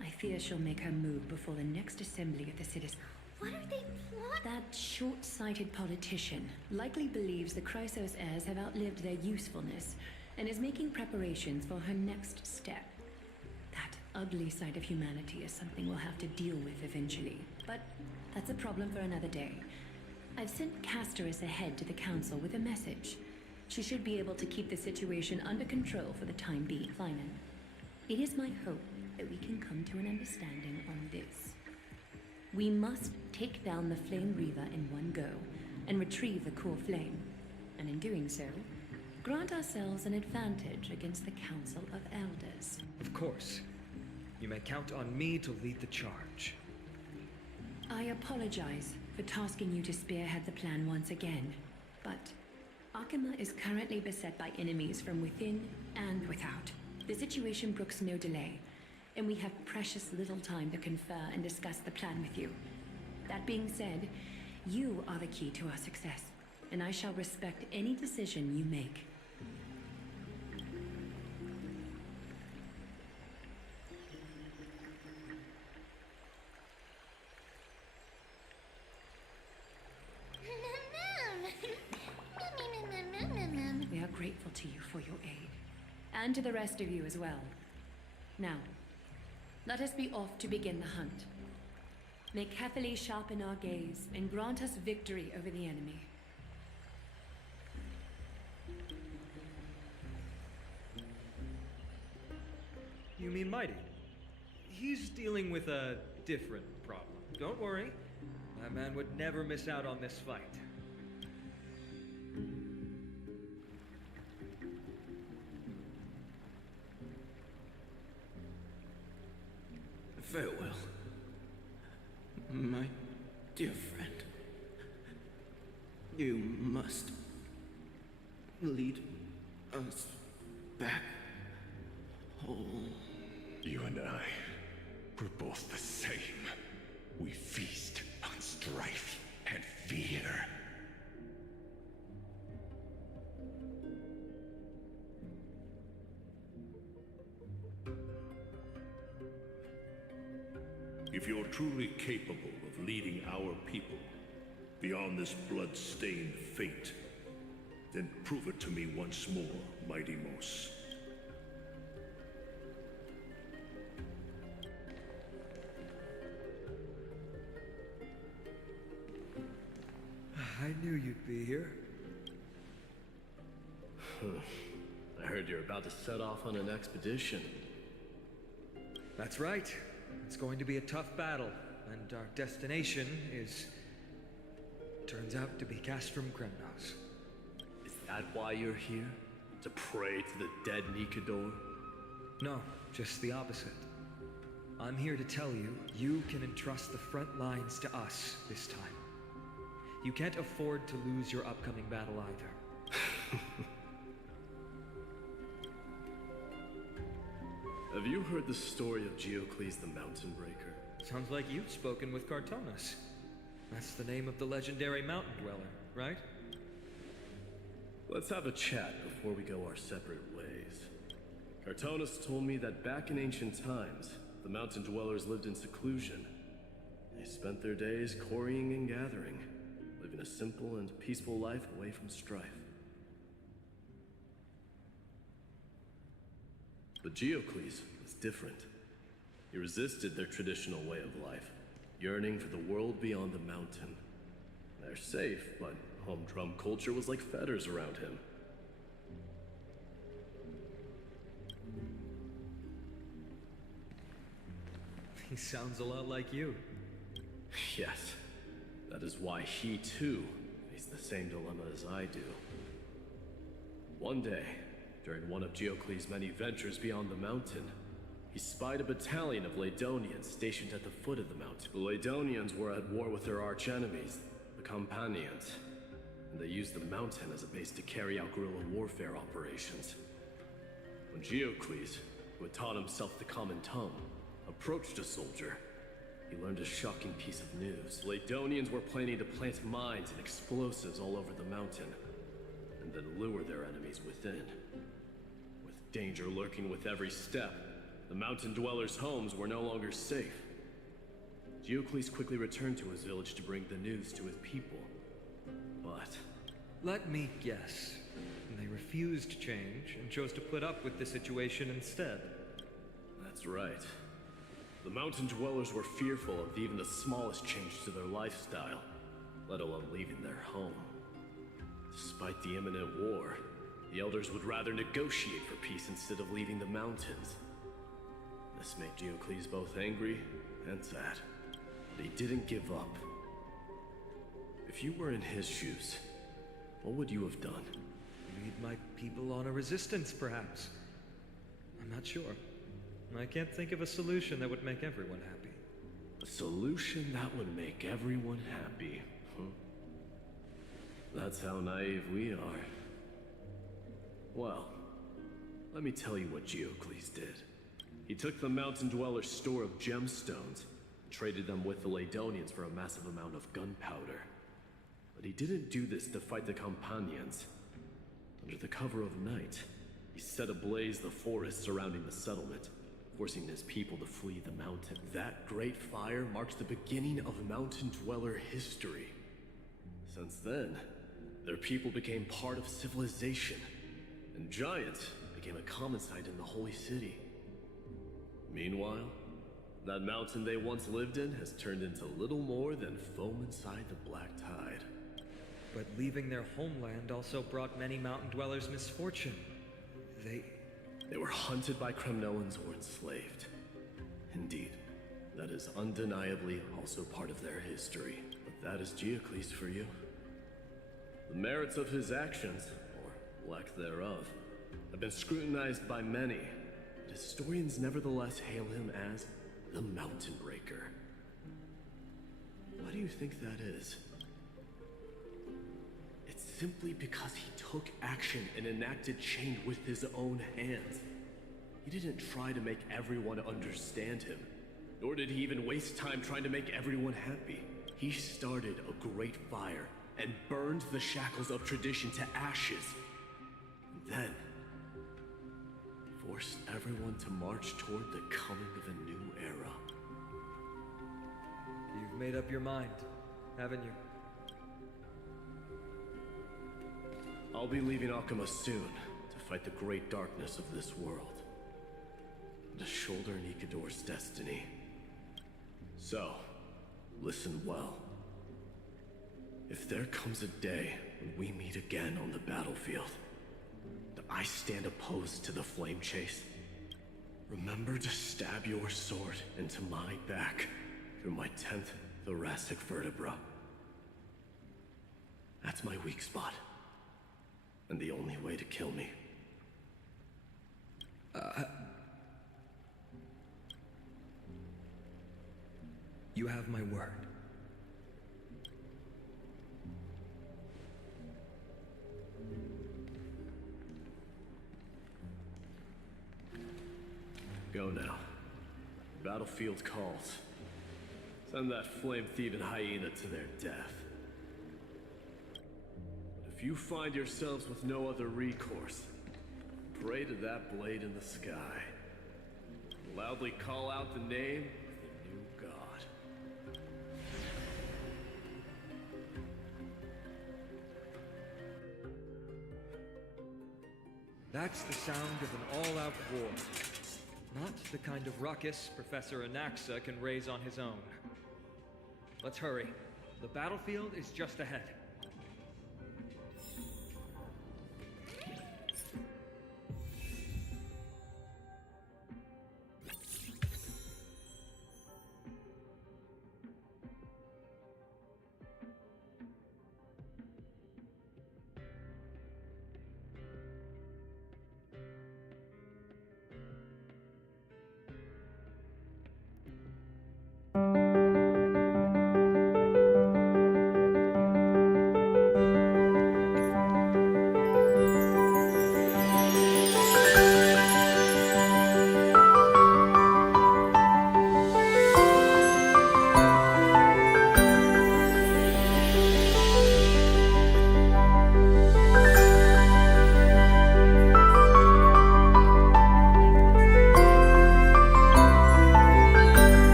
I fear she'll make her move before the next assembly of the citizens. What are they plotting? That short-sighted politician likely believes the Chrysos heirs have outlived their usefulness and is making preparations for her next step. That ugly side of humanity is something we'll have to deal with eventually, but that's a problem for another day. I've sent Castorus ahead to the council with a message. She should be able to keep the situation under control for the time being. Finan, it is my hope that we can come to an understanding on this. We must take down the Flame Reaver in one go and retrieve the core flame, and in doing so, grant ourselves an advantage against the Council of Elders. Of course. You may count on me to lead the charge. I apologize for tasking you to spearhead the plan once again, but Akima is currently beset by enemies from within and without. The situation brooks no delay, and we have precious little time to confer and discuss the plan with you. That being said, you are the key to our success, and I shall respect any decision you make. We are grateful to you for your aid, and to the rest of you as well. Now, let us be off to begin the hunt. May Kethely sharpen our gaze and grant us victory over the enemy. You mean Mighty? He's dealing with a different problem. Don't worry. That man would never miss out on this fight. Farewell, my dear friend. You must lead us back home. You and I, we're both the same. We feast on strife and fear. If you're truly capable of leading our people beyond this blood-stained fate, then prove it to me once more, Mighty Mos. I knew you'd be here. I heard you're about to set off on an expedition. That's right. It's going to be a tough battle, and our destination turns out to be Castrum Kremnos. Is that why you're here? To pray to the dead Nikador? No, just the opposite. I'm here to tell you, you can entrust the front lines to us this time. You can't afford to lose your upcoming battle either. Have you heard the story of Geocles the Mountain Breaker? Sounds like you've spoken with Cartonas. That's the name of the legendary mountain dweller, right? Let's have a chat before we go our separate ways. Cartonas told me that back in ancient times, the mountain dwellers lived in seclusion. They spent their days quarrying and gathering, living a simple and peaceful life away from strife. But Geocles was different. He resisted their traditional way of life, yearning for the world beyond the mountain. They're safe, but humdrum culture was like fetters around him. He sounds a lot like you. Yes, that is why he too faced the same dilemma as I do. One day, during one of Geocles' many ventures beyond the mountain, he spied a battalion of Ladonians stationed at the foot of the mountain. The Ladonians were at war with their arch-enemies, the Companions, and they used the mountain as a base to carry out guerrilla warfare operations. When Geocles, who had taught himself the common tongue, approached a soldier, he learned a shocking piece of news. Ladonians were planning to plant mines and explosives all over the mountain, and then lure their enemies within. With danger lurking with every step, the mountain dwellers' homes were no longer safe. Geocles quickly returned to his village to bring the news to his people. But... let me guess. They refused change and chose to put up with the situation instead. That's right. The mountain dwellers were fearful of even the smallest change to their lifestyle, let alone leaving their home. Despite the imminent war, the elders would rather negotiate for peace instead of leaving the mountains. This made Geocles both angry and sad, but he didn't give up. If you were in his shoes, what would you have done? Lead my people on a resistance, perhaps. I'm not sure. I can't think of a solution that would make everyone happy. A solution that would make everyone happy, huh? That's how naive we are. Well, let me tell you what Geocles did. He took the mountain dwellers' store of gemstones, traded them with the Ladonians for a massive amount of gunpowder. But he didn't do this to fight the Companions. Under the cover of night, he set ablaze the forest surrounding the settlement, forcing his people to flee the mountain. That great fire marks the beginning of mountain dweller history. Since then, their people became part of civilization, and giants became a common sight in the holy city. Meanwhile, that mountain they once lived in has turned into little more than foam inside the black tide. But leaving their homeland also brought many mountain dwellers misfortune. They were hunted by Kremnoans or enslaved. Indeed, that is undeniably also part of their history. But that is Geocles for you. The merits of his actions, or lack thereof, have been scrutinized by many, but historians nevertheless hail him as the Mountain Breaker. Why do you think that is? It's simply because he took action and enacted change with his own hands. He didn't try to make everyone understand him, nor did he even waste time trying to make everyone happy. He started a great fire and burned the shackles of tradition to ashes. And then forced everyone to march toward the coming of a new era. You've made up your mind, haven't you? I'll be leaving Akuma soon to fight the great darkness of this world, and to shoulder Nikador's destiny. So, listen well. If there comes a day when we meet again on the battlefield, that I stand opposed to the flame chase, remember to stab your sword into my back through my 10th thoracic vertebra. That's my weak spot, and the only way to kill me. You have my word. Go now. Battlefield calls. Send that flame-thieving hyena to their death. But if you find yourselves with no other recourse, pray to that blade in the sky. Loudly call out the name of the new god. That's the sound of an all-out war. Not the kind of ruckus Professor Anaxa can raise on his own. Let's hurry. The battlefield is just ahead.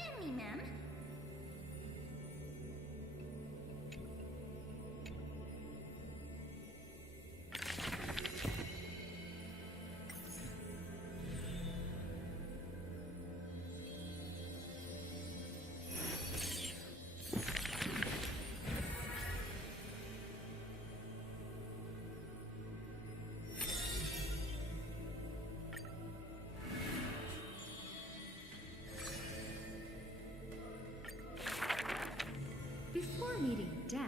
Command me, ma'am. Before meeting death,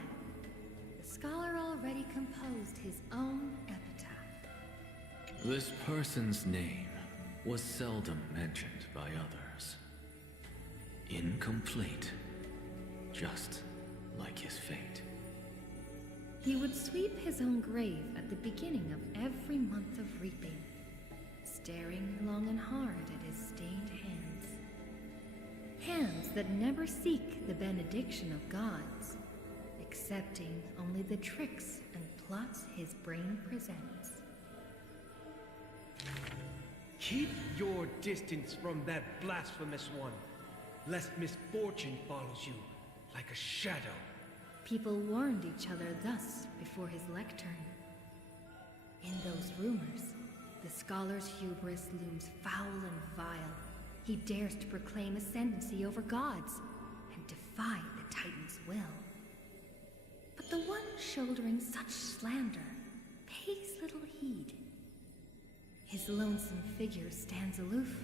the scholar already composed his own epitaph. This person's name was seldom mentioned by others. Incomplete, just like his fate. He would sweep his own grave at the beginning of every month of reaping, staring long and hard at his stained hands. Hands that never seek the benediction of gods, accepting only the tricks and plots his brain presents. Keep your distance from that blasphemous one, lest misfortune follows you like a shadow. People warned each other thus before his lectern. In those rumors, the scholar's hubris looms foul and vile. He dares to proclaim ascendancy over gods and defy the Titan's will. But the one shouldering such slander pays little heed. His lonesome figure stands aloof,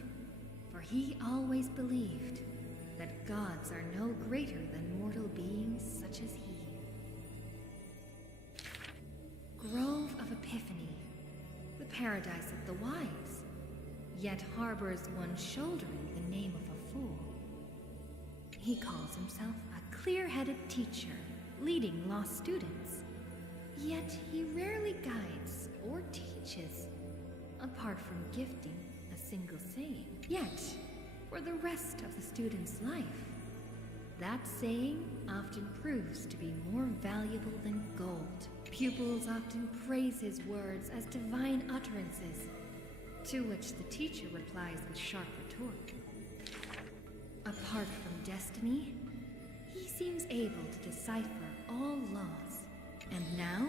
for he always believed that gods are no greater than mortal beings such as he. Grove of Epiphany, the paradise of the wise, yet harbors one shouldering the name of a fool. He calls himself a clear-headed teacher, leading lost students, yet he rarely guides or teaches, apart from gifting a single saying. Yet, for the rest of the student's life, that saying often proves to be more valuable than gold. Pupils often praise his words as divine utterances, to which the teacher replies with sharp retort. Apart from destiny, he seems able to decipher all laws. And now,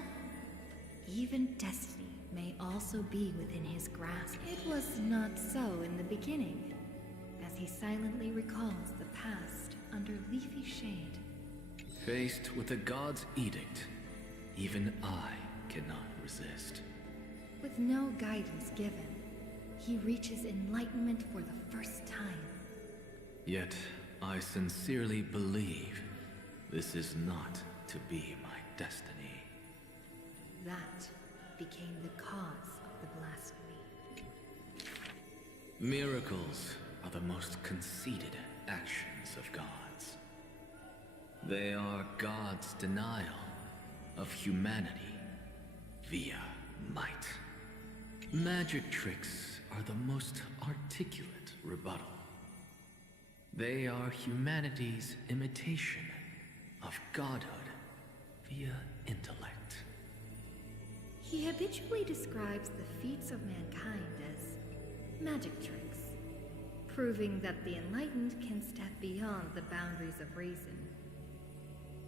even destiny may also be within his grasp. It was not so in the beginning, as he silently recalls the past under leafy shade. Faced with a god's edict, even I cannot resist. With no guidance given, he reaches enlightenment for the first time. Yet, I sincerely believe this is not to be my destiny. That became the cause of the blasphemy. Miracles are the most conceited actions of gods. They are God's denial of humanity via might. Magic tricks are the most articulate rebuttal. They are humanity's imitation of godhood via intellect. He habitually describes the feats of mankind as magic tricks, proving that the enlightened can step beyond the boundaries of reason.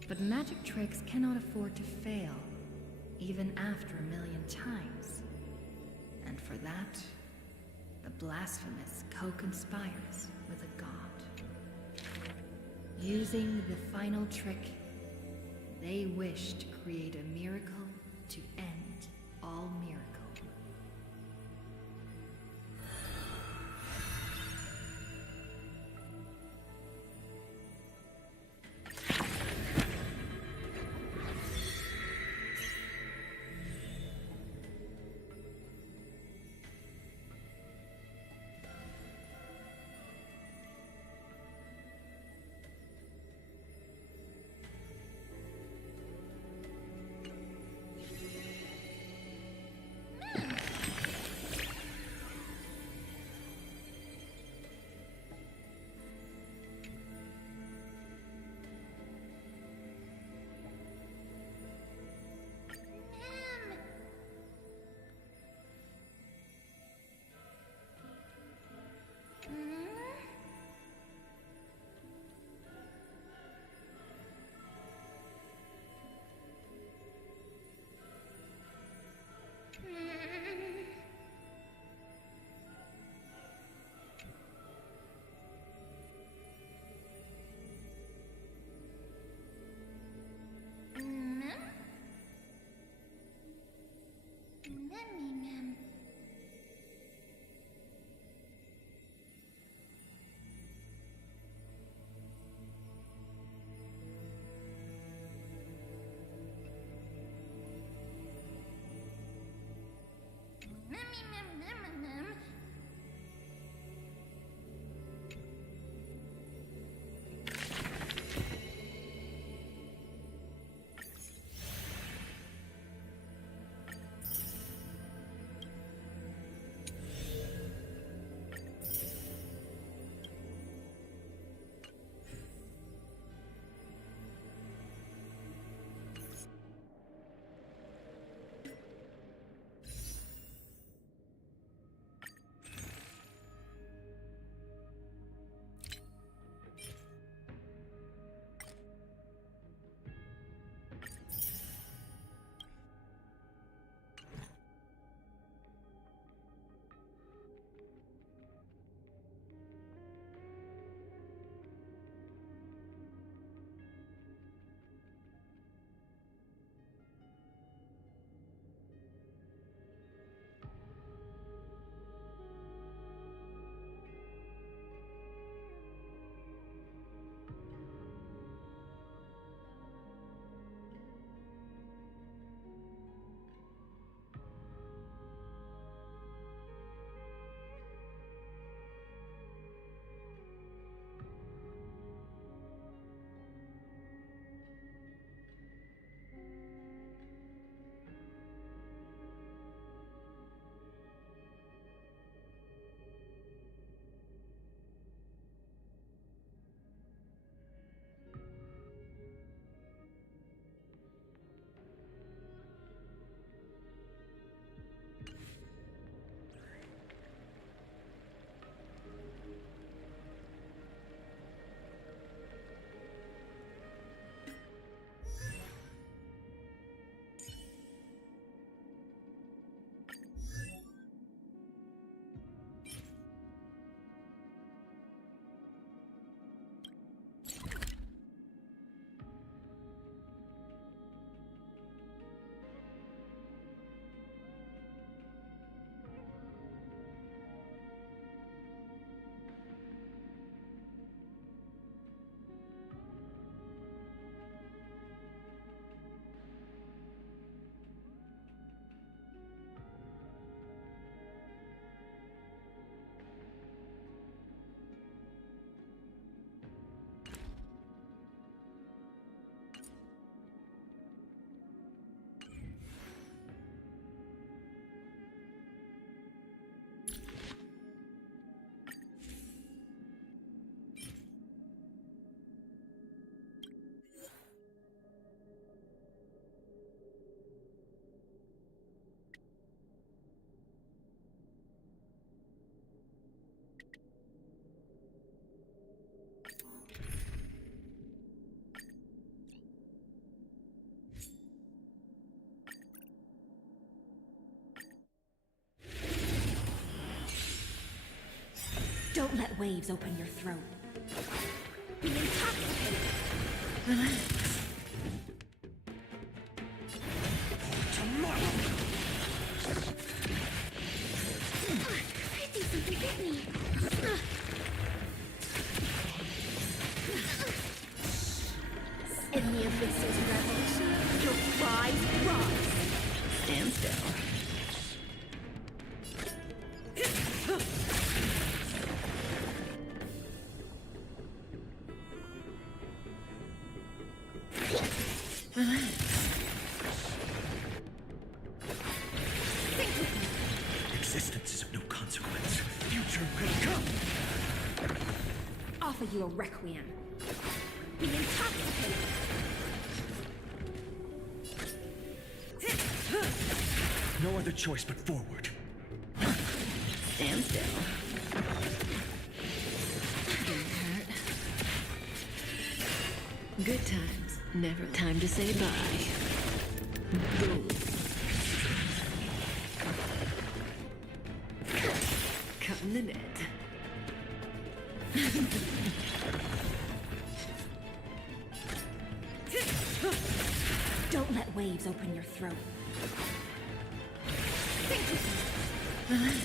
But magic tricks cannot afford to fail, even after 1,000,000 times. And for that, the blasphemous co-conspires with a god. Using the final trick, they wish to create a miracle to end all miracles. Don't let waves open your throat. Be intoxicated. Relax. I think something hit me. In the abyss of revolution, your cries rise. Stand still. Existence is of no consequence. Future could come. Offer you a requiem. Be intoxicated. No other choice but forward. Stand still. Don't hurt. Good times. Never time to say bye. Boom. Cutting the net. Don't let waves open your throat. Relax.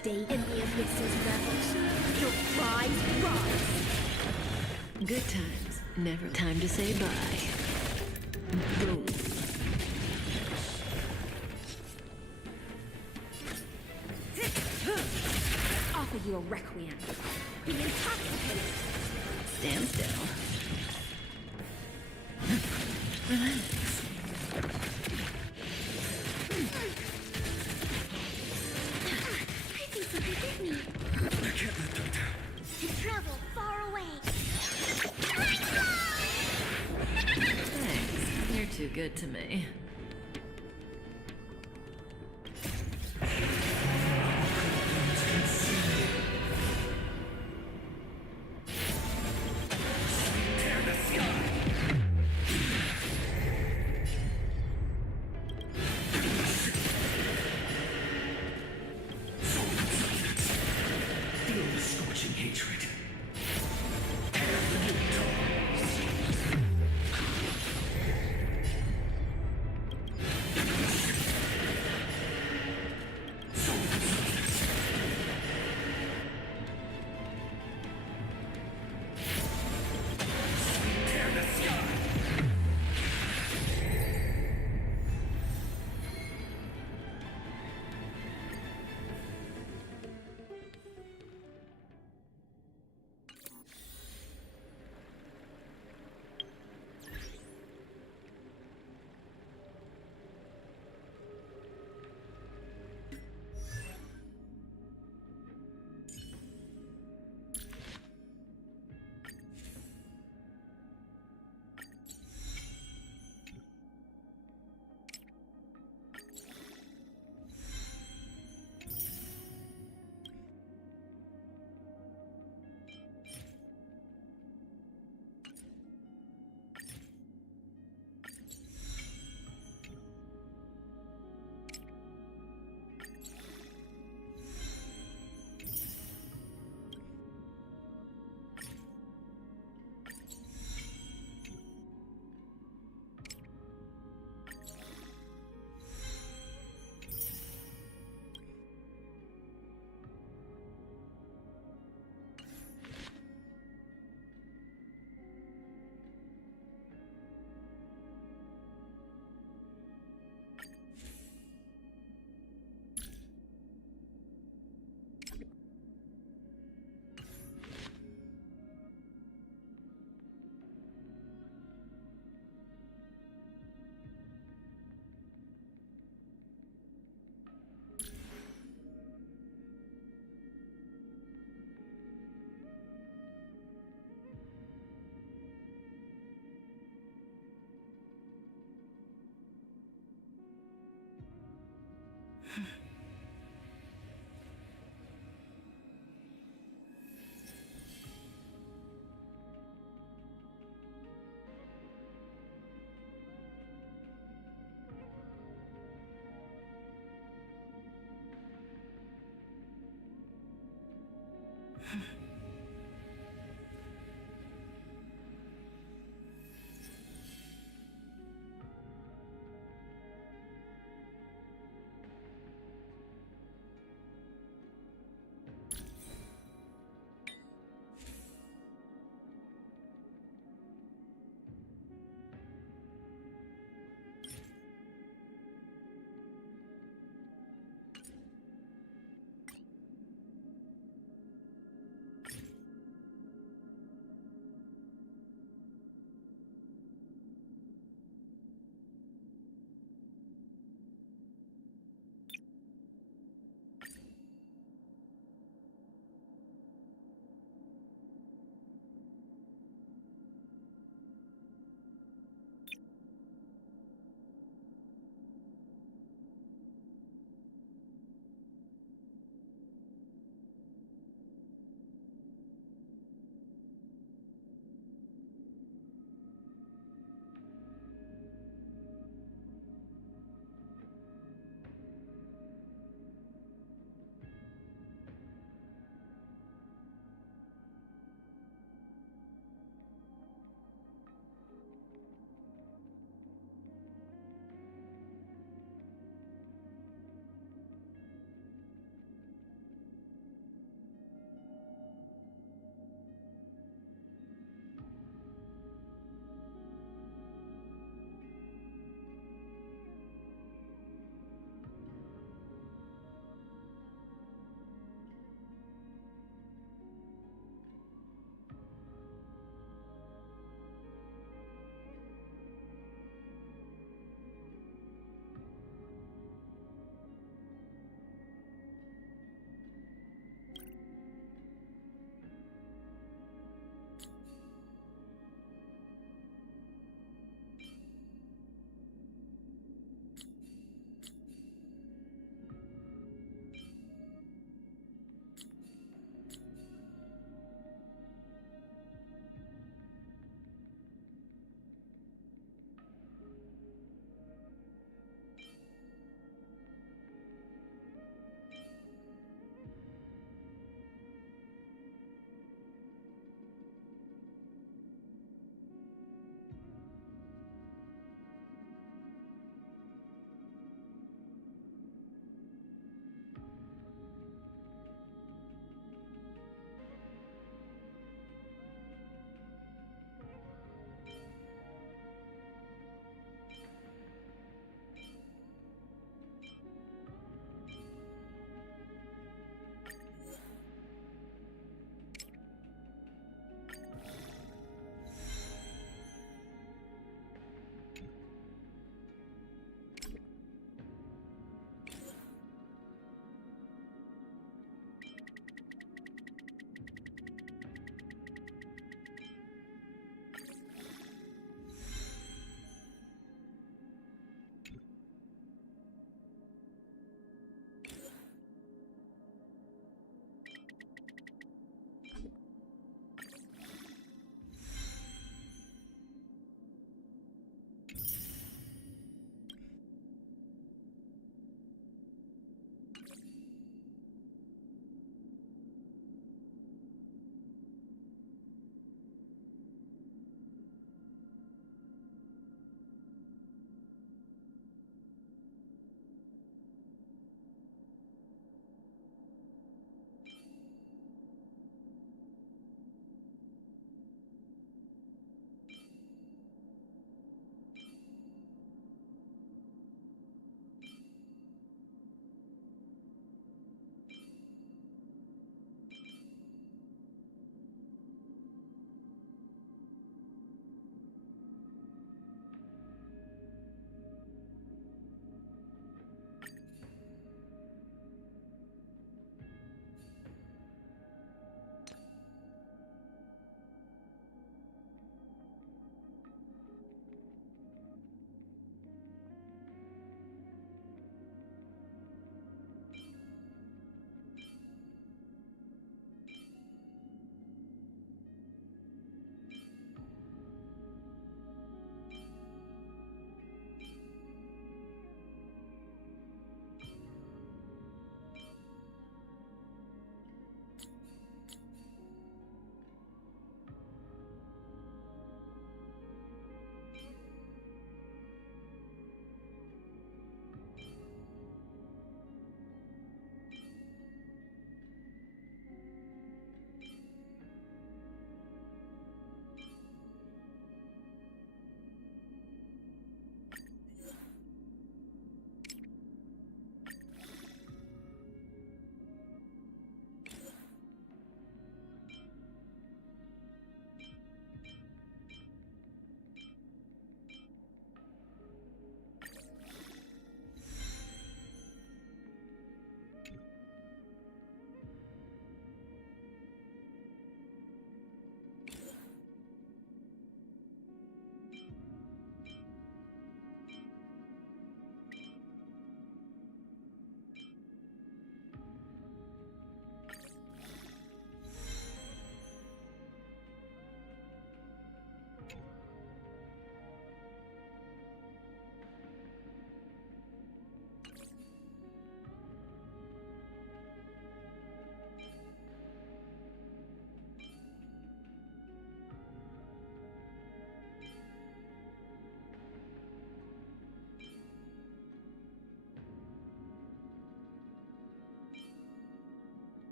Stay in the abyss's revolution. Your cries rise. Good times. Never time to say bye. Boom. Offer you a requiem. Be intoxicated. Stand still. Relax. I think something hit me. I can't let them down. To travel far away. Thanks. You're too good to me. Feel the scorching hatred.